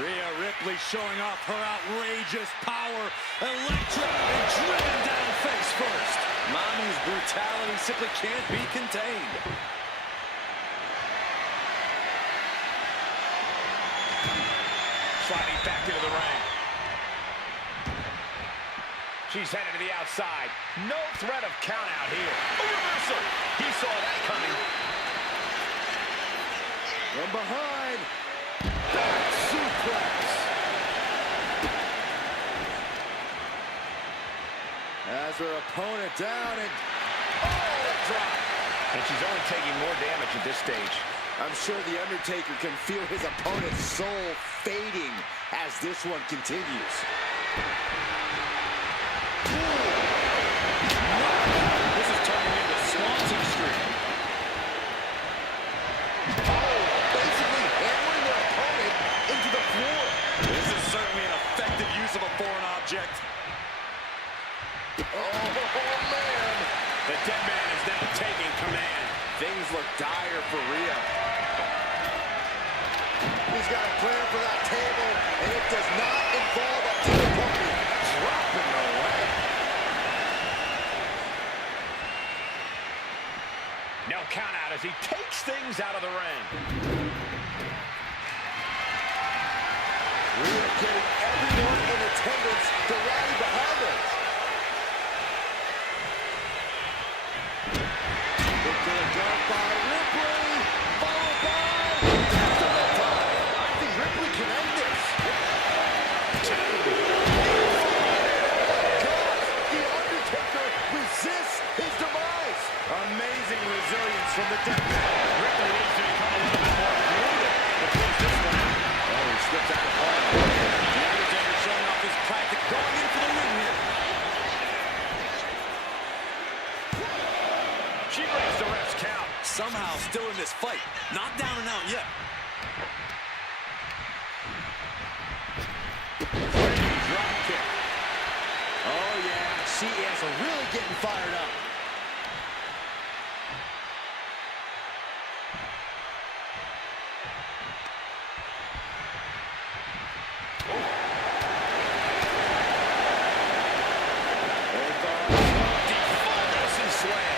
Rhea Ripley showing off her outrageous power. Electric and driven down face first. Mommy's brutality simply can't be contained. Sliding back into the ring. She's headed to the outside. No threat of count out here. A reversal. He saw that coming. From behind. Back suplex. As her opponent down and oh, a drop. And she's only taking more damage at this stage. I'm sure the Undertaker can feel his opponent's soul fading as this one continues. This is turning into Swanson Street. Oh, basically hammering their opponent into the floor. This is certainly an effective use of a foreign object. Oh, man. The dead man is now taking command. Things look dire for Rhea. He's got a plan for that table, and it does not involve a dinner party. Dropping the leg. No count out as he takes things out of the ring. Rhea getting everyone in attendance to rally behind her. Done by Ripley, followed by death of the time. I think Ripley can end this. God, the Undertaker resists his demise. Amazing resilience from the dead man. Ripley needs to become a little bit more brutal to close this one out. Oh, he slips out of the car. The Undertaker showing off his practice, going in for the win here. She breaks the ref's count. Somehow still in this fight. Not down and out yet. Drop kick. Oh, yeah, she is really getting fired up. Defoliation slam.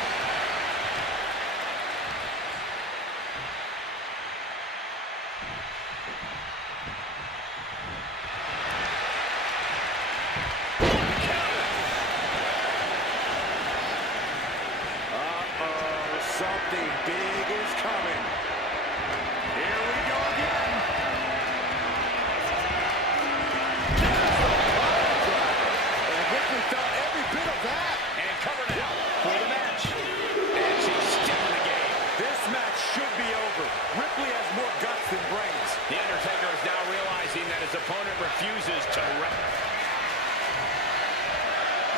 Something big is coming. Here we go again. And Ripley felt every bit of that. And cover now for the match. And she's still in the game. This match should be over. Ripley has more guts than brains. The Undertaker is now realizing that his opponent refuses to rest.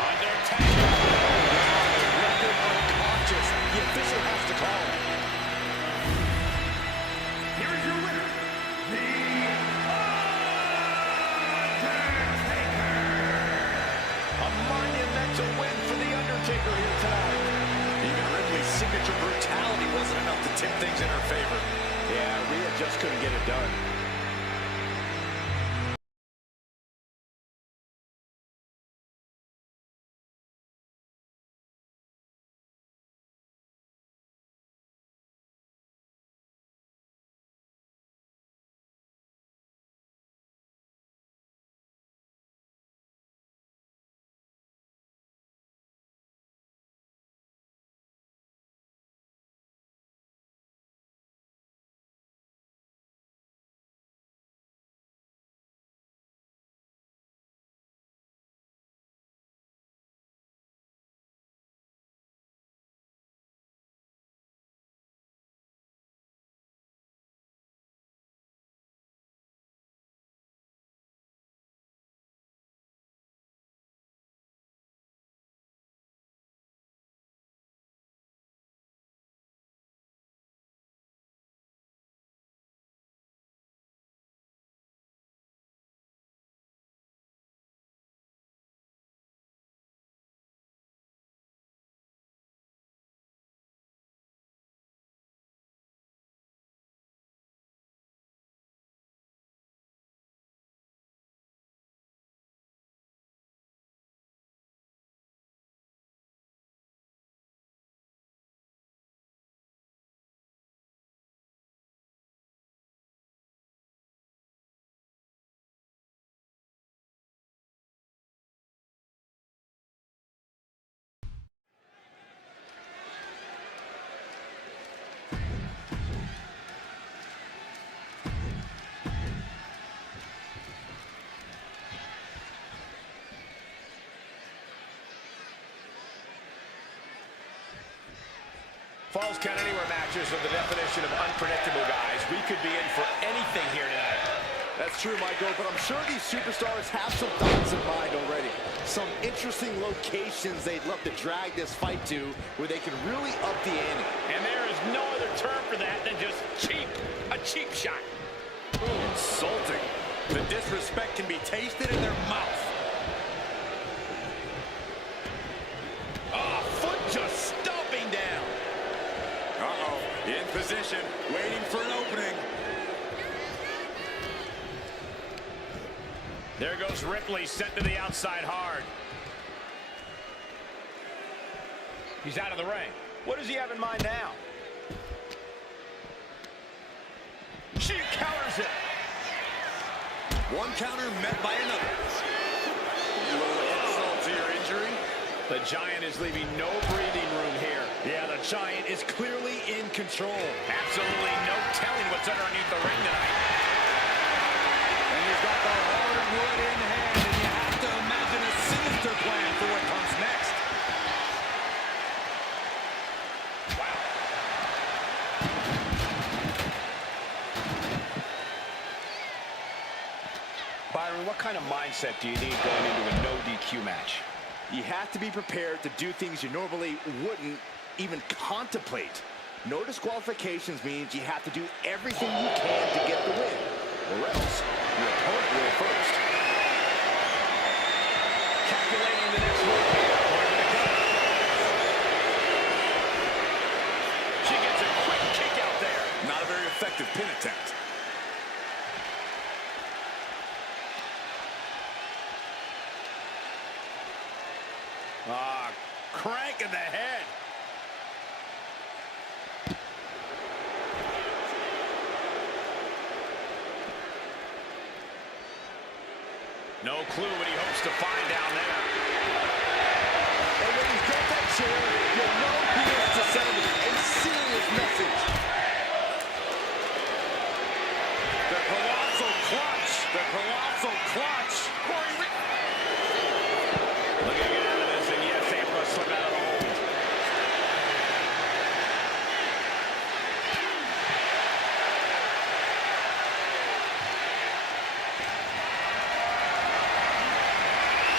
Undertaker. Unconscious. The official has to call it. Here is your winner, the Undertaker. A monumental win for the Undertaker here tonight. Even Ripley's signature brutality wasn't enough to tip things in her favor. Yeah, Rhea just couldn't get it done. Falls Count Anywhere matches are the definition of unpredictable, guys. We could be in for anything here tonight. That's true, Michael, but I'm sure these superstars have some thoughts in mind already. Some interesting locations they'd love to drag this fight to where they can really up the ante. And there is no other term for that than just cheap. A cheap shot. Insulting. The disrespect can be tasted in their mouth. Oh, foot just stomping down. Uh-oh. In position, waiting for an opening. There goes Ripley, sent to the outside hard. He's out of the ring. What does he have in mind now? She counters it. One counter met by another. A little insult to your injury. The Giant is leaving no breathing room here. Yeah, the Giant is clearly in control. Absolutely no telling what's underneath the ring tonight. And he's got the hardwood in hand, and you have to imagine a sinister plan for what comes next. Wow. Byron, what kind of mindset do you need going into a no DQ match? You have to be prepared to do things you normally wouldn't even contemplate. No disqualifications means you have to do everything you can to get the win, or else your opponent will first. Calculating the next move here. She gets a quick kick out there. Not a very effective pin attempt. Crank in the head. No clue what he hopes to find down there. And when he's got that chair, you'll know he is to send a serious message. The colossal clutch. The colossal clutch. Looking to get out of this, and yes, they must slip out of the hold.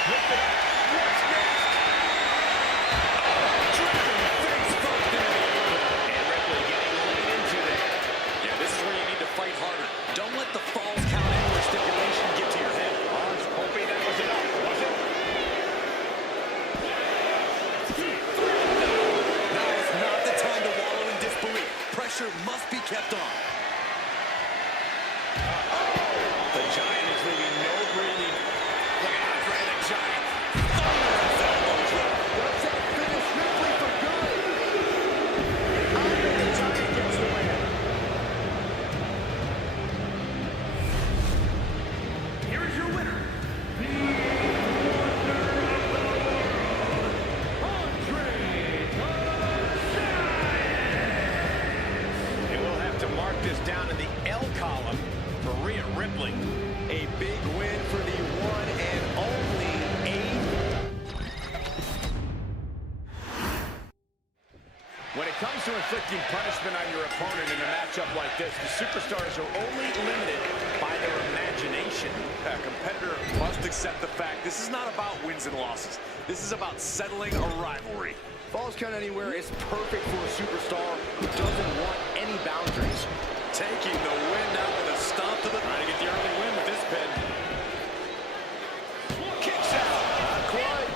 Lift it up. What's next? Driven face first into the apron. And Ripley getting laid into there. Yeah, this is where you need to fight harder. Don't let the Falls Count Anywhere stipulation get to your head. I was hoping that was enough, was it? Now is not the time to wallow in disbelief. Pressure must be kept on. The Giant is leaving no breathing. Look out for the Giant. Thunderous elbows there. Does that finish Ripley for good? I think the Giant gets the win. Here is your winner, the And we'll have to mark this down in the L column for Rhea Ripley. A big win for the one and only When it comes to inflicting punishment on your opponent in a matchup like this, the superstars are only limited by their imagination. A competitor must accept the fact this is not about wins and losses. This is about settling a rivalry. Falls Count Anywhere is perfect for a superstar who doesn't want any boundaries. Taking the wind out with a stomp to the... Trying to get the early win with this pin. Kicks out. Not quite.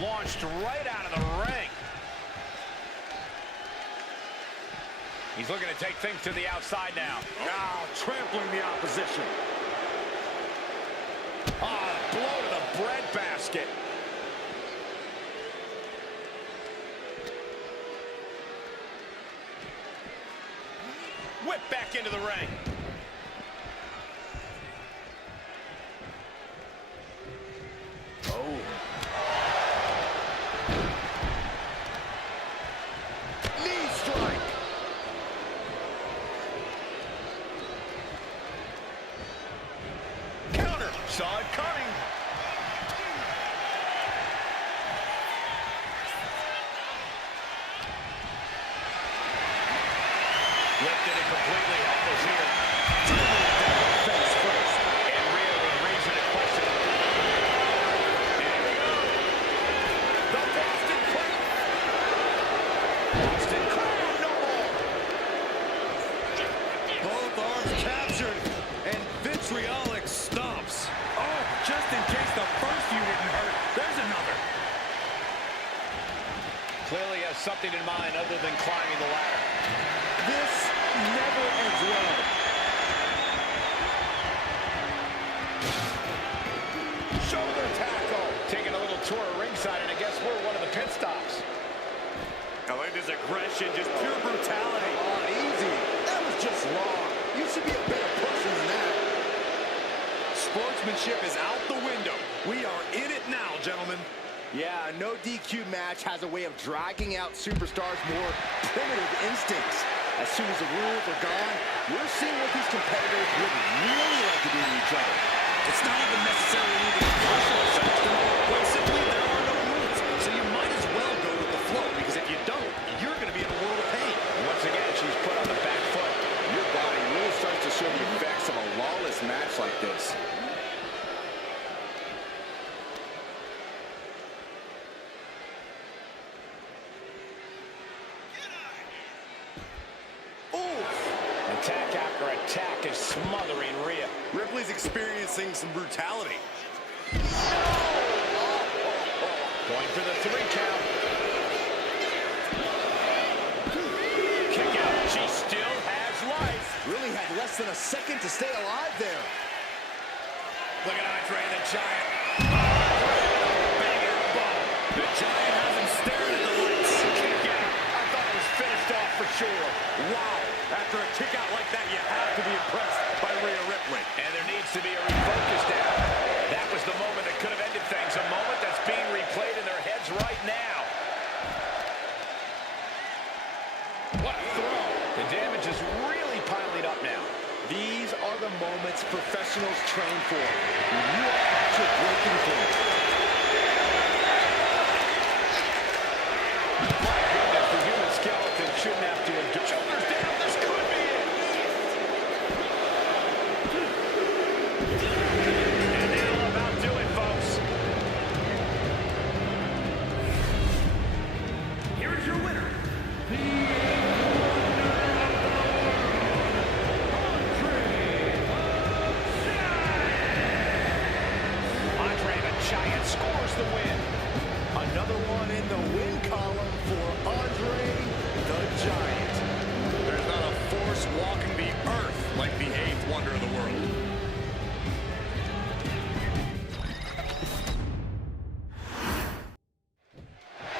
Launched right out of the ring. He's looking to take things to the outside now. Now trampling the opposition. Blow to the breadbasket. Whip back into the ring. Oh. Knee strike. Counter. Saw it coming. Both arms captured, and vitriolic stomps. Oh, just in case the first few didn't hurt, there's another. Clearly has something in mind other than climbing the ladder. This never ends well. Shoulder tackle. Taking a little tour of ringside, and I guess we're one of the pit stops. I like this aggression, just pure brutality. Oh, easy. That was just wrong. You should be a better person than that. Sportsmanship is out the window. We are in it now, gentlemen. Yeah, no DQ match has a way of dragging out superstars' more primitive instincts. As soon as the rules are gone, we're seeing what these competitors would really like to do to each other. It's not even necessarily needing a personal Saxton. Quite simply, there are no rules. So you might as well go with the flow, because if you don't, you're going to be in a world of pain. Once again, she's put on the back foot. Your body really starts to show the effects of a lawless match like this. Attack after attack is smothering Rhea. Ripley's experiencing some brutality. Going for the 3 count. Kick out. She still has life. Really had less than a second to stay alive there. Look at Andre the Giant. Bang elbow. The Giant has him staring at the lights. Kick out. I thought it was finished off for sure. Wow. After a kick out like that, you have to be impressed by Rhea Ripley. And there needs to be a refocus now. That was the moment that could have ended things. A moment that's being replayed in their heads right now. What a throw. The damage is really piling up now. These are the moments professionals train for. When you are at your breaking point. My goodness, the human skeleton shouldn't have to endure. Shoulders down, this could be it. And that'll about do it, folks. Here is your winner, the Andre the Giant scores the win. Another one in the win column for Andre the Giant. There's not a force walking the earth like the 8th wonder of the world.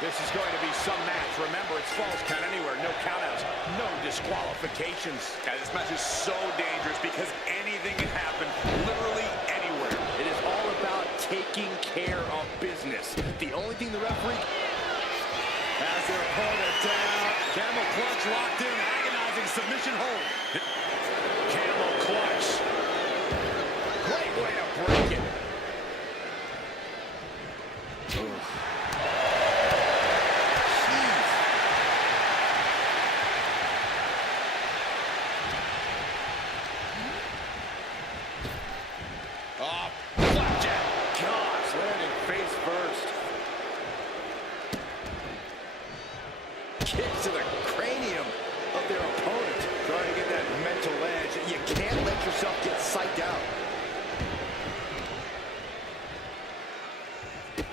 This is going to be some match. Remember, it's falls count anywhere. No countouts, no disqualifications. And this match is so dangerous because anything can happen literally anywhere. It is all about taking care of business. The only thing the referee has their opponent down. Camel clutch locked in, agonizing submission hold. Camel clutch. Great way to break it. Oh, flapjack. Gosh, landing face first. Kick to the cranium of their opponent. Trying to get that mental edge. You can't let yourself get psyched out.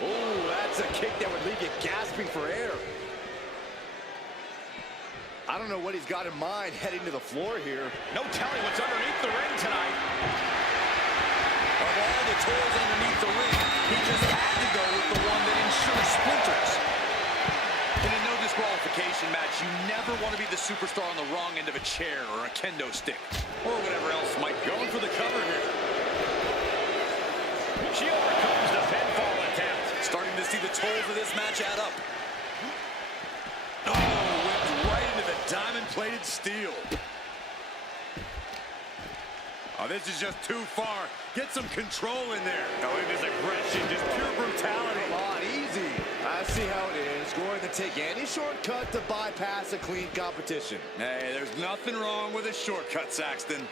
Oh, that's a kick that would leave you gasping for air. I don't know what he's got in mind heading to the floor here. No telling what's underneath the ring tonight. Of all the toys underneath the ring, he just had to go with the one that ensures splinters. In a no disqualification match, you never want to be the superstar on the wrong end of a chair or a kendo stick, or whatever else might be. Going for the cover here. She overcomes the pinfall attempt. Starting to see the tolls of this match add up. Oh, whipped right into the diamond-plated steel. Oh, this is just too far. Get some control in there. Oh, look at this aggression, just pure brutality. Come on, easy. I see how it is. Going to take any shortcut to bypass a clean competition. Hey, there's nothing wrong with a shortcut, Saxton.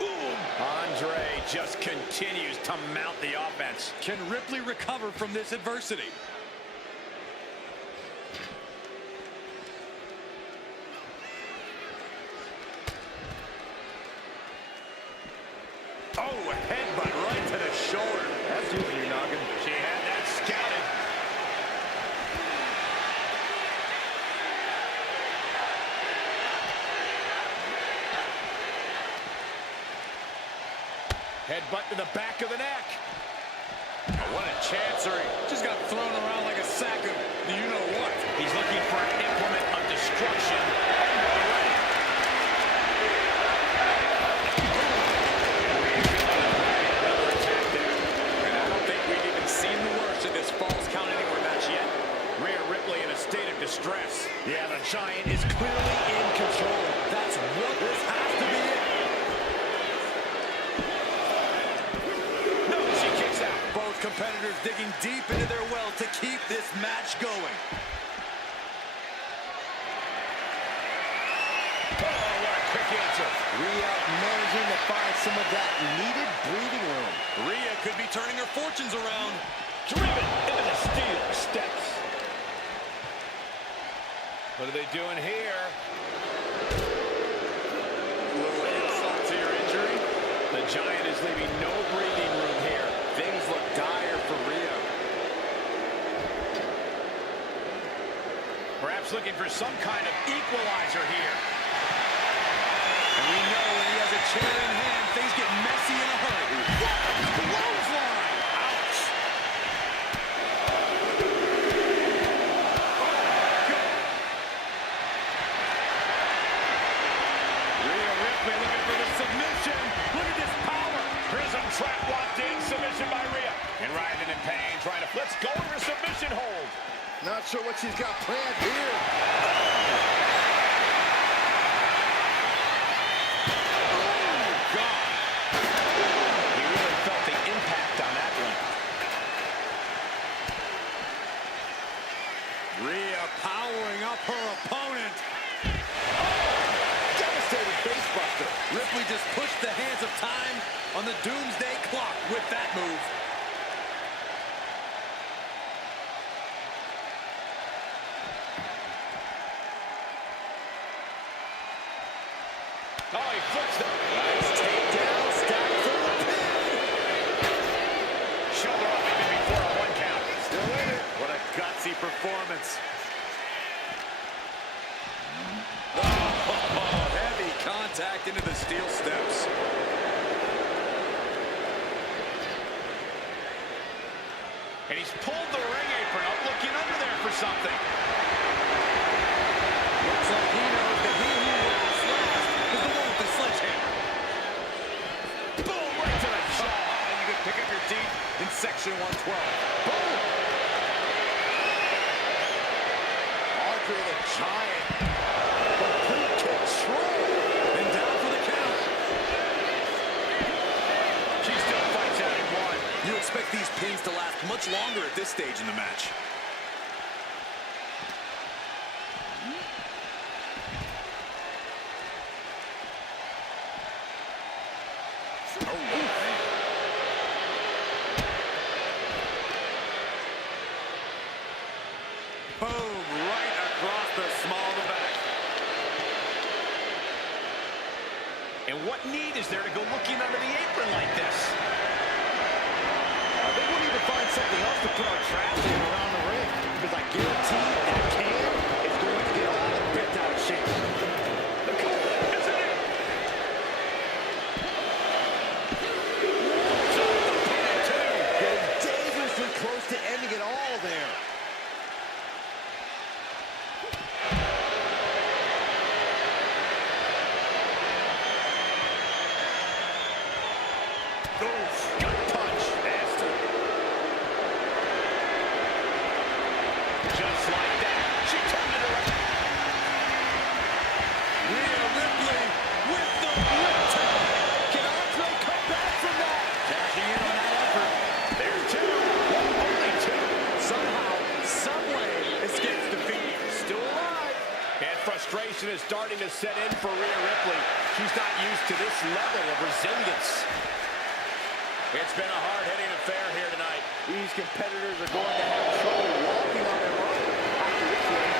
Andre just continues to mount the offense. Can Ripley recover from this adversity? Oh, headbutt right to the shoulder. That's usually your noggin. She had that scouted. Headbutt to the back of the neck. Oh, what a chancery. Just got thrown around like a sack of you-know-what. He's looking for an implement of destruction. Another attack there. And I don't think we've even seen the worst of this Falls Count Anywhere match yet. Rhea Ripley in a state of distress. Yeah, the Giant is clearly in control. That's what this has to be it. No, she kicks out. Both competitors digging deep into their well to keep this match going. Oh, what a quick answer. Rhea managing to find some of that needed breathing room. Rhea could be turning her fortunes around. Driven into the steel steps. What are they doing here? A little insult to your injury. The Giant is leaving no breathing room here. Things look dire for Rhea. Perhaps looking for some kind of equalizer here. And we know when he has a chair in hand, things get messy in a hurry. What a clothesline! Ouch! Rhea Ripley looking for the submission. Look at this power. Prism trap locked in. Submission by Rhea. And writhing in pain, trying to let's go for submission hold. Not sure what she's got planned here. Rhea powering up her opponent. Devastating facebuster. Ripley just pushed the hands of time on the doomsday clock with that move. Oh, he flips them. Nice takedown, stack for the pin. Shoulder up even before a 1 count. Still in it. What a gutsy performance. Heavy contact into the steel steps. And he's pulled the ring apron up, looking under there for something. Looks like he knows that he who laughs last is the one with the sledgehammer. Boom, right to the jaw. You can pick up your teeth in section 112. Boom. Andre the Giant. Complete control. And down for the count. She still fights out in 1. You expect these pins to last much longer at this stage in the match. Boom, right across the small of the back. And what need is there to go looking under the apron like this? I think we need to find something else to put our traps in around the ring. Because I guarantee that can is going to get all bent out of shape. The cover, isn't it? So the pin at 2. Getting dangerously close to ending it all there. Gut punch. Nasty. Just like that. She turned it around. Rhea Ripley with the riptide. Can Andre come back from that? Cashing in on that effort. There's 2. Only 2. Somehow, someway, escapes defeat. Still alive. And frustration is starting to set in for Rhea Ripley. She's not used to this level of resilience. It's been a hard-hitting affair here tonight. These competitors are going to have trouble walking on their own after this one.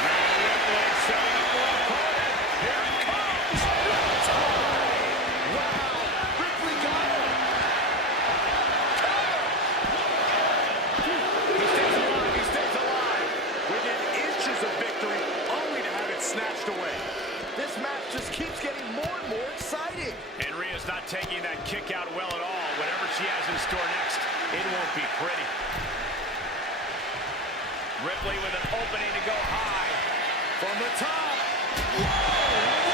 Now Ripley setting up her opponent. Here it comes. Wow, Ripley got him. He stays alive. He stays alive. Within inches of victory, only to have it snatched away. This match just keeps getting more and more exciting. And Rhea's not taking that kick out well at all. Whatever she has in store next, it won't be pretty. Ripley with an opening to go high. From the top. Whoa!